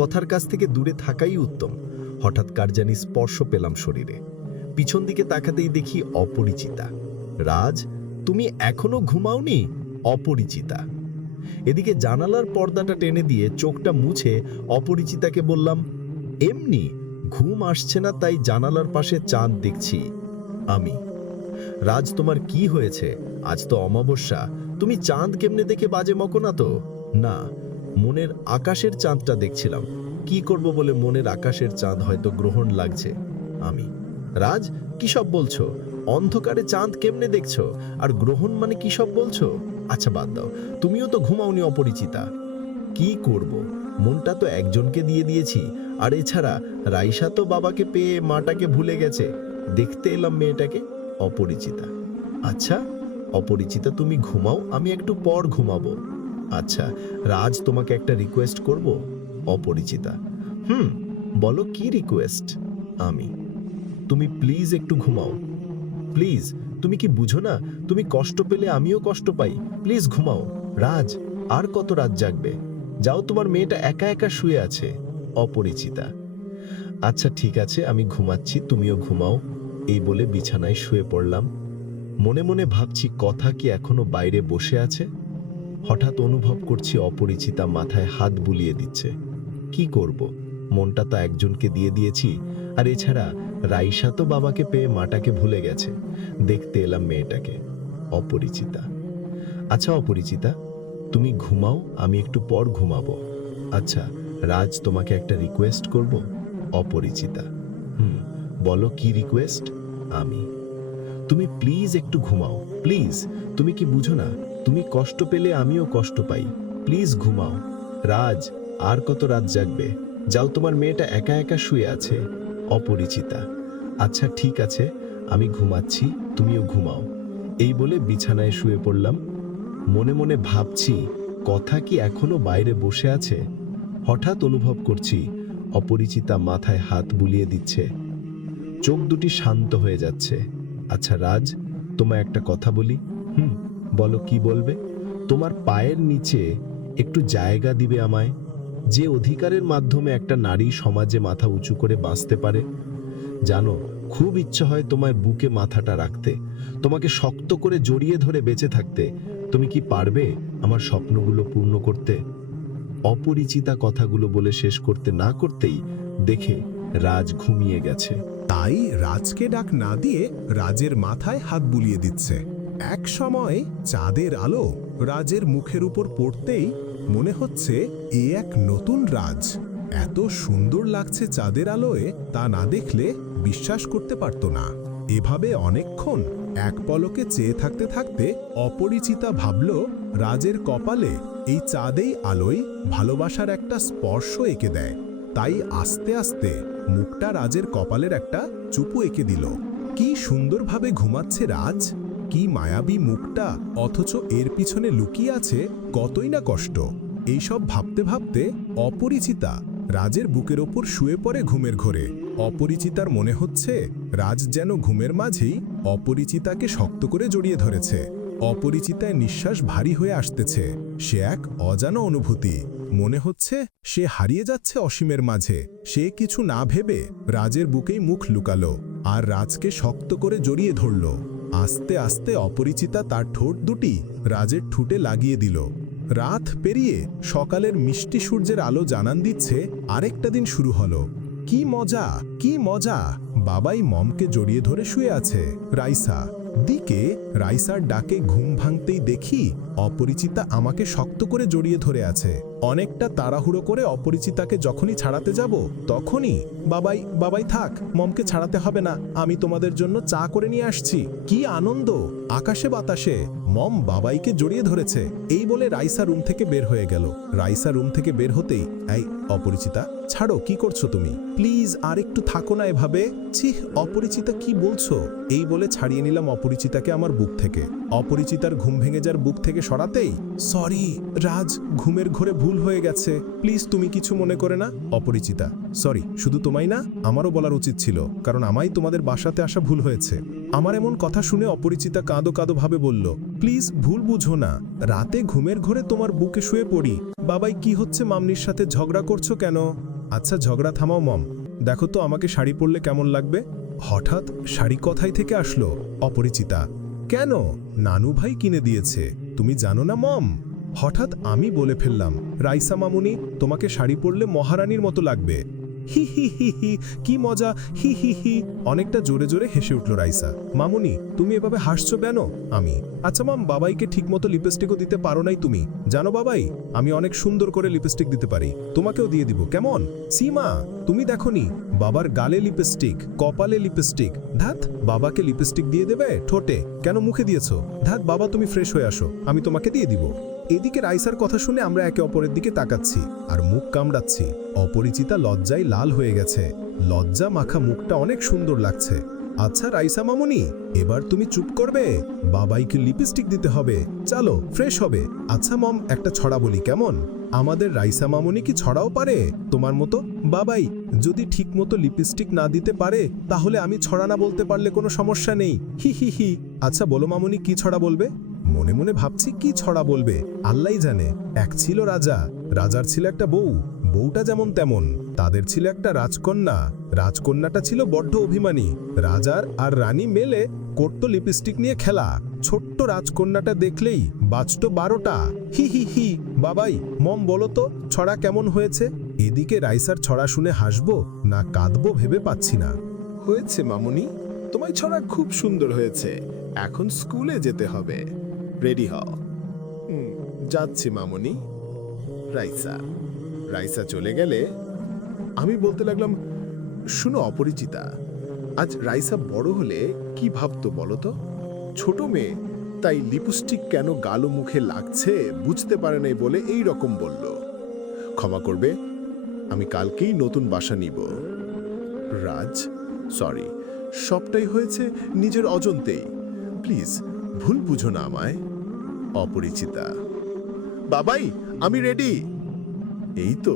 কথার কাছ থেকে দূরে থাকাই উত্তম। হঠাৎ কার জানি স্পর্শ পেলাম শরীরে, পিছন দিকে তাকাতেই দেখি অপরিচিতা। রাজ, তুমি এখনো ঘুমাওনি? অপরিচিতা। এদিকে জানালার পর্দাটা টেনে দিয়ে চোখটা মুছে অপরিচিতাকে বললাম, এমনি ঘুম আসছে না তাই জানালার পাশে চাঁদ দেখছি। আমি, রাজ তোমার কি হয়েছে? আজ তো অমাবস্যা, তুমি চাঁদ কেমনে দেখে বাজে মকো না তো? না, মনের আকাশের চাঁদটা দেখছিলাম। কি করব বলে মনের আকাশের চাঁদ হয়তো গ্রহণ লাগছে। আমি, রাজ কি সব বলছো? অন্ধকারে চাঁদ কেমনে দেখছো? আর গ্রহণ মানে কি সব বলছো? আচ্ছা বাদ দাও, তুমিও তো ঘুমাওনি অপরিচিতা। কি করব, মনটা তো একজনকে দিয়ে দিয়েছি, আর এছাড়া রাইসা তো বাবাকে পেয়ে মাটাকে ভুলে গেছে, দেখতে এলাম মেয়েটাকে। অপরিচিতা, আচ্ছা অপরিচিতা তুমি ঘুমাও, আমি একটু পর ঘুমাবো। আচ্ছা রাজ, তোমাকে একটা রিকোয়েস্ট করব। অপরিচিতা, বলো কি রিকোয়েস্ট? আমি, তুমি প্লিজ একটু ঘুমাও, প্লিজ। তুমি কি বুঝো না, তুমি কষ্ট পেলে আমিও কষ্ট পাই, প্লিজ ঘুমাও। রাজ, আর কত রাত জাগবে? যাও, তোমার মেয়েটা একা একা শুয়ে আছে। অপরিচিতা, আচ্ছা ঠিক আছে, আমি ঘুমাচ্ছি, তুমিও ঘুমাও। এই বলে বিছানায় শুয়ে পড়লাম। মনে মনে ভাবছি কথা কি এখনো বাইরে বসে আছে? হঠাৎ অনুভব করছি অপরিচিতা মাথায় হাত বুলিয়ে দিচ্ছে। কি করব, মনটা তো একজনকে দিয়ে দিয়েছি, আর এছাড়া রাইসা তো বাবাকে পেয়ে মাটাকে ভুলে গেছে, দেখতে এলাম মেয়েটাকে। অপরিচিতা, আচ্ছা অপরিচিতা তুমি ঘুমাও, আমি একটু পর ঘুমাবো। আচ্ছা রাজ, তোমাকে একটা রিকোয়েস্ট করব। অপরিচিতা, বলো কি রিকোয়েস্ট? আমি, তুমি প্লিজ একটু ঘুমাও, প্লিজ। তুমি কি বুঝো না, তুমি কষ্ট পেলে আমিও কষ্ট পাই, প্লিজ ঘুমাও। রাজ, আর কত রাত জাগবে? যাও, তোমার মেয়েটা একা একা শুয়ে আছে। অপরিচিতা, আচ্ছা ঠিক আছে, আমি ঘুমাচ্ছি, তুমিও ঘুমাও। এই বলে বিছানায় শুয়ে পড়লাম। মনে মনে ভাবছি কথা কি এখনো বাইরে বসে আছে? হঠাৎ অনুভব করছি অপরিচিতা মাথায় হাত বুলিয়ে দিচ্ছে, চোখ দুটি শান্ত হয়ে যাচ্ছে। আচ্ছা রাজ, তোমায় একটা কথা বলি। বলো কি বলবে? তোমার পায়ের নিচে একটু জায়গা দিবে আমায়, যে অধিকারের মাধ্যমে একটা নারী সমাজে মাথা উঁচু করে বাঁচতে পারে। জানো, খুব ইচ্ছা হয় তোমার বুকে মাথাটা রাখতে, তোমাকে শক্ত করে জড়িয়ে ধরে বেঁচে থাকতে। তুমি কি পারবে আমার স্বপ্নগুলো পূর্ণ করতে? অপরিচিতা কথাগুলো বলে শেষ করতে না করতেই দেখে রাজ ঘুমিয়ে গেছে। তাই রাজকে ডাক না দিয়ে রাজের মাথায় হাত বুলিয়ে দিচ্ছে। এক সময় চাঁদের আলো রাজের মুখের উপর পড়তেই মনে হচ্ছে এ এক নতুন রাজ। এত সুন্দর লাগছে চাঁদের আলোয়, তা না দেখলে বিশ্বাস করতে পারত না। এভাবে অনেকক্ষণ এক পলকে চেয়ে থাকতে থাকতে অপরিচিতা ভাবল রাজের কপালে এই চাঁদেই আলোয় ভালোবাসার একটা স্পর্শ এঁকে দেয়। তাই আস্তে আস্তে মুখটা রাজের কপালের একটা চুপু এঁকে দিল। কি সুন্দরভাবে ঘুমাচ্ছে রাজ, কি মায়াবী মুখটা, অথচ এর পিছনে লুকিয়ে আছে কতই না কষ্ট। এইসব ভাবতে ভাবতে অপরিচিতা রাজের বুকের ওপর শুয়ে পড়ে ঘুমের ঘোরে। অপরিচিতার মনে হচ্ছে রাজ যেন ঘুমের মাঝেই অপরিচিতাকে শক্ত করে জড়িয়ে ধরেছে। অপরিচিতায় নিঃশ্বাস ভারী হয়ে আসতেছে। সে এক অজানা অনুভূতি। মনে হচ্ছে সে হারিয়ে যাচ্ছে অসীমের মাঝে। সে কিছু না ভেবে রাজের বুকেই মুখ লুকালো আর রাজকে শক্ত করে জড়িয়ে ধরল। আস্তে আস্তে অপরিচিতা তার ঠোঁট দুটি রাজের ঠুটে লাগিয়ে দিল। রাত পেরিয়ে সকালের মিষ্টি সূর্যের আলো জানান দিচ্ছে আরেকটা দিন শুরু হলো। কি মজা, কি মজা! বাবাই মমকে জড়িয়ে ধরে শুয়ে আছে। রাইসা দিকে রাইসার ডাকে ঘুম ভাঙতেই দেখি অপরিচিতা আমাকে শক্ত করে জড়িয়ে ধরে আছে। অনেকটা তাড়াহুড়ো করে অপরিচিতাকে যখনই ছাড়াতে যাব তখনই বাবাই বাবাই থাক, মমকে ছাড়াতে হবে না, আমি তোমাদের জন্য চা করে নিয়ে আসছি। কি আনন্দ! আকাশে বাতাসে মম বাবাইকে জড়িয়ে ধরেছে। এই বলে রাইসা রুম থেকে বের হয়ে গেল। রাইসা রুম থেকে বের হতেই, এই অপরিচিতা ছাড়ো, কি করছো তুমি? প্লিজ আর একটু থাকো না এভাবে। ছিহ, অপরিচিতা কি বলছো? এই বলে ছাড়িয়ে নিলাম অপরিচিতাকে আমার বুক থেকে। অপরিচিতার ঘুম ভেঙে যার বুক থেকে সরাতেই, সরি রাজ, ঘুমের ঘোরে ভুল হয়ে গেছে, প্লিজ তুমি কিছু মনে করে না। অপরিচিতা, সরি, শুধু তোমায় না, আমারও বলার উচিত ছিল, কারণ আমায় তোমাদের বাসাতে আসা ভুল হয়েছে। আমার এমন কথা শুনে অপরিচিতা কাঁদো কাঁদো ভাবে বলল, প্লিজ ভুল বুঝো না, রাতে ঘুমের ঘোরে তোমার বুকে শুয়ে পড়ি। বাবাই কি হচ্ছে, মামনির সাথে ঝগড়া করছো কেন? আচ্ছা ঝগড়া থামাও মম, দেখো তো আমাকে শাড়ি পরলে কেমন লাগবে। হঠাৎ শাড়ি কথাই থেকে আসলো। অপরিচিতা, কেন? নানু ভাই কিনে দিয়েছে, তুমি জানো না মম? হঠাৎ আমি বলে ফেললাম, রাইসা মামুনি, তোমাকে শাড়ি পরলে মহারানীর মতো লাগবে। হি হি হি হি, কি মজা, হি হি হি। অনেকটা জোরে জোরে হেসে উঠল রাইসা। মামুনি, তুমি এভাবে হাসছো কেন? আমি, আচ্ছা মাম, বাবাইকে ঠিকমতো লিপস্টিকও দিতে পারো নাই তুমি। জানো বাবাই, আমি অনেক সুন্দর করে লিপস্টিক দিতে পারি, তোমাকেও দিয়ে দিব, কেমন? সীমা, তুমি দেখোনি বাবার গালে লিপস্টিক, কপালে লিপস্টিক। ধাত, বাবাকে লিপস্টিক দিয়ে দেবে ঠোঁটে, কেন মুখে দিয়েছো? ধাত, বাবা তুমি ফ্রেশ হয়ে আসো, আমি তোমাকে দিয়ে দিব। এদিকে রাইসার কথা শুনে আমরা একে অপরের দিকে তাকাচ্ছি আর মুখ কামড়াচ্ছি। অপরিচিতা লজ্জায় লাল হয়ে গেছে। লজ্জা মাখা মুখটা অনেক সুন্দর লাগছে। আচ্ছা রাইসা মামুনি, এবার তুমি চুপ করবে, বাবাইকে লিপস্টিক দিতে হবে, চলো ফ্রেশ হবে। আচ্ছা মম, একটা ছড়া বলি কেমন? আমাদের রাইসা মামুনি কি ছড়াও পারে তোমার মতো? বাবাই যদি ঠিক মতো লিপস্টিক না দিতে পারে তাহলে আমি ছড়া না বলতে পারলে কোনো সমস্যা নেই, হি হি হি। আচ্ছা বলো মামুনি, কি ছড়া বলবে? মনে মনে ভাবছি কি ছড়া বলবে, আল্লাহই জানে। এক ছিল রাজা, রাজার ছিল একটা বউ, বউটা যেমন তেমন। তাদের ছিল একটা রাজকন্যা, রাজকন্যাটা ছিল বড্ড অভিমানী। রাজার আর রানী মেলে করত লিপস্টিক নিয়ে খেলা। ছোট্ট রাজকন্যাটা দেখলেই বাজত 12টা। হি হি হি। বাবাই মম বলো তো ছড়া কেমন হয়েছে? এদিকে রাইসার ছড়া শুনে হাসবো না কাঁদবো ভেবে পাচ্ছি না। হয়েছে মামুনি, তোমার ছড়া খুব সুন্দর হয়েছে, এখন স্কুলে যেতে হবে, রেডি হও। যাচ্ছি মামুনি। রাইসা রাইসা চলে গেলে আমি বলতে লাগলাম, শুনো অপরিচিতা, আজ রাইসা বড় হলে কি ভাবতো বলো তো? ছোট মেয়ে, তাই লিপস্টিক কেন গালো মুখে লাগছে বুঝতে পারে নাই বলে এই রকম বলল। ক্ষমা করবে, আমি কালকেই নতুন বাসা নিব। রাজ, সরি, সবটাই হয়েছে নিজের অজান্তেই, প্লিজ ভুল বুঝো না আমায়। অপরিচিতা, বাবাই আমি রেডি। এই তো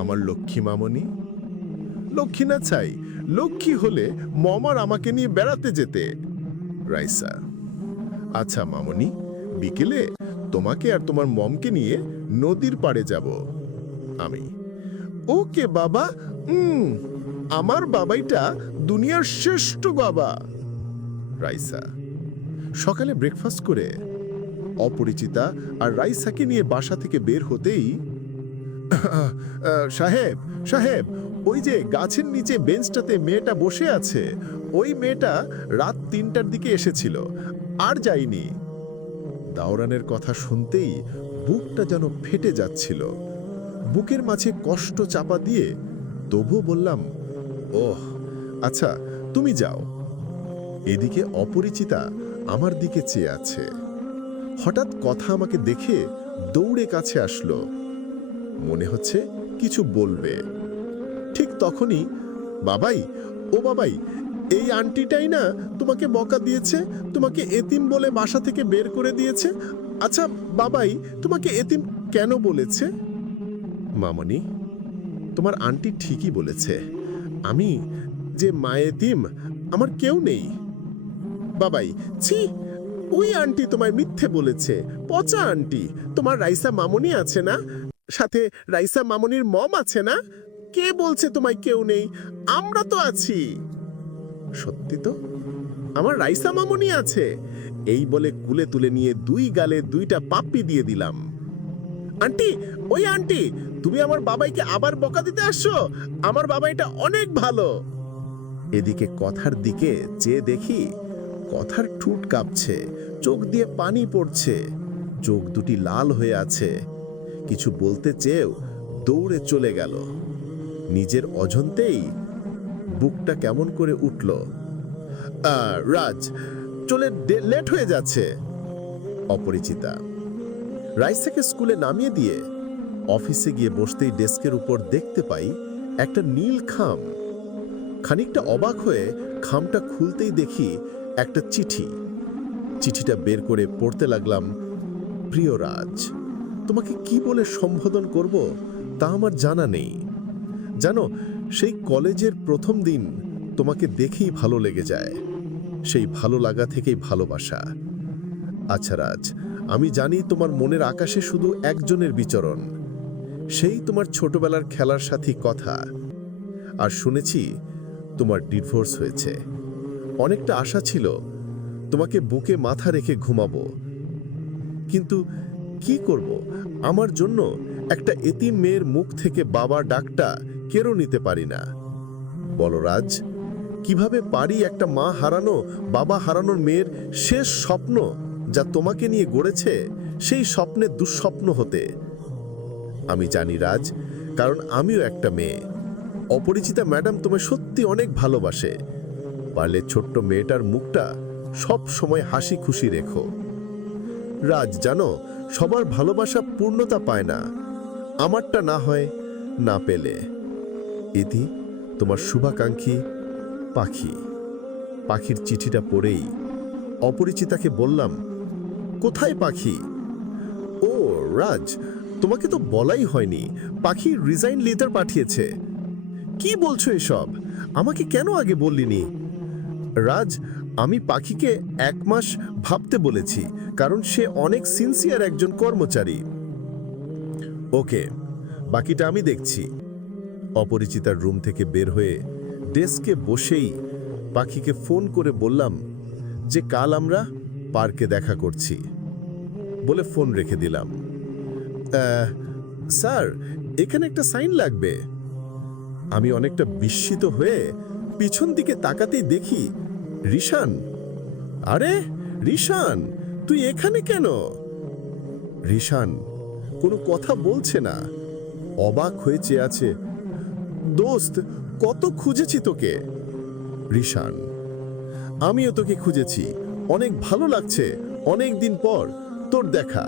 আমার লক্ষ্মী মামনি। লক্ষ্মী না চাই, লক্ষ্মী হলে মমার আমাকে নিয়ে বেড়াতে যেতে। রাইসা, আচ্ছা মামনি, বিকেলে তোমাকে আর তোমার মমকে নিয়ে নদীর পাড়ে যাব। আমি, ওকে বাবা, আমার বাবাইটা দুনিয়ার শ্রেষ্ঠ বাবা। রাইসা, সকালে ব্রেকফাস্ট করে অপরিচিতা আর রাইসাকে নিয়ে বাসা থেকে বের হতেই, সাহেব সাহেব, ওই যে গাছের নিচে বেঞ্চটাতে মেয়েটা বসে আছে, ওই মেয়েটা রাত 3টার দিকে এসেছিল, আর যায়নি। দাওরানের কথা শুনতেই বুকটা যেন ফেটে যাচ্ছিল। বুকের মাঝে কষ্ট চাপা দিয়ে তবুও বললাম, ওহ আচ্ছা তুমি যাও। এদিকে অপরিচিতা আমার দিকে চেয়ে আছে। হঠাৎ কথা আমাকে দেখে দৌড়ে কাছে আসলো, মনে হচ্ছে কিছু বলবে। ঠিক তখনই, বাবাই, ও বাবাই, এই আন্টিটাই না তোমাকে বকা দিয়েছে, তোমাকে এতিম বলে বাসা থেকে বের করে দিয়েছে। আচ্ছা বাবাই, তোমাকে এতিম কেন বলেছে? মামনি, তোমার আন্টি ঠিকই বলেছে। আমি যে মায়েতিম, আমার কেউ নেই। বাবাই, ছি, ওই আন্টি তোমায় মিথ্যে বলেছে, পচা আন্টি। তোমার রাইসা মামনি আছে না? সাথে রাইসা মামনির মম আছে না? কে বলছে তোমায় কেউ নেই? আমরা তো আছি। সত্যি তো, আমার রাইসা মামনি আছে। এই বলে কুলে তুলে নিয়ে 2 গালে 2টা পাপ্পি দিয়ে দিলাম। আন্টি, ওই আন্টি, তুমি আমার বাবাইকে আবার বকা দিতে আসছো? আমার বাবাইটা অনেক ভালো। এদিকে কথার দিকে চেয়ে দেখি কথার ঠুট কাঁপছে, চোখ দিয়ে পানি পড়ছে, চোখ দুটি লাল হয়ে আছে। কিছু বলতে চেয়েও দৌড়ে চলে গেল। নিজের অজান্তেই বুকটা কেমন করে উঠল। রাজ, চলে লেট হয়ে যাচ্ছে। অপরিচিতা। রাইসাকে স্কুলে নামিয়ে দিয়ে অফিসে গিয়ে বসতেই ডেস্কের উপর দেখতে পাই একটা নীল খাম। খানিকটা অবাক হয়ে খামটা খুলতেই দেখি একটা চিঠি। চিঠিটা বের করে পড়তে লাগলাম। প্রিয় রাজ, তোমাকে কি বলে সম্বোধন করব তা আমার জানা নেই। জানো, সেই কলেজের প্রথম দিন তোমাকে দেখেই ভালো লেগে যায়। সেই ভালো লাগা থেকেই ভালোবাসা। আচ্ছা রাজ, আমি জানি তোমার মনের আকাশে শুধু একজনের বিচরণ, সেই তোমার ছোটবেলার খেলার সাথী কথা। আর শুনেছি তোমার ডিভোর্স হয়েছে। অনেকটা আশা ছিল তোমাকে বুকে মাথা রেখে ঘুমাবো, কিন্তু কি করব, আমার জন্য একটা এতিম মেয়ের মুখ থেকে বাবা ডাকটা কেড়ে নিতে পারি না। বলো রাজ, কিভাবে পারি একটা মা হারানো, বাবা হারানোর মেয়ের শেষ স্বপ্ন যা তোমাকে নিয়ে গড়েছে সেই স্বপ্নে দুঃস্বপ্ন হতে? আমি জানি রাজ, কারণ আমিও একটা মেয়ে। অপরিচিতা ম্যাডাম তোমায় সত্যি অনেক ভালোবাসে। পারলে ছোট্ট মেয়েটার মুখটা সব সময় হাসি খুশি রেখো। রাজ, জানো, সবার ভালোবাসা পূর্ণতা পায় না, আমারটা না হয় না পেলে। ইতি, তোমার শুভাকাঙ্ক্ষী পাখি। পাখির চিঠিটা পড়েই অপরিচিতাকে বললাম, কোথায় পাখি? ও রাজ, তোমাকে তো বলাই হয়নি, পাখি রিজাইন লেটার পাঠিয়েছে। কি বলছো এসব? আমাকে কেন আগে বললিনি? রাজ, আমি পাখিকে 1 মাস ভাবতে বলেছি, কারণ সে অনেক সিনসিয়ার একজন কর্মচারী। ওকে, বাকিটা আমি দেখছি। অপরিচিতার রুম থেকে বের হয়ে ডেস্কে বসেই পাখিকে ফোন করে বললাম যে কাল আমরা পার্কে দেখা করছি। বলে ফোন রেখে দিলাম। স্যার, এখানে একটা সাইন লাগবে। আমি অনেকটা বিস্মিত হয়ে পিছন দিকে তাকাতেই দেখি রিশান। আরে রিশান, তুই এখানে কেন? রিশান কোনো কথা বলছে না, অবাক হয়ে চেয়ে আছে। দোস্ত, কত খুঁজেছি তোকে। রিশান, আমিও তোকে খুঁজেছি, অনেক ভালো লাগছে অনেক দিন পর তোর দেখা।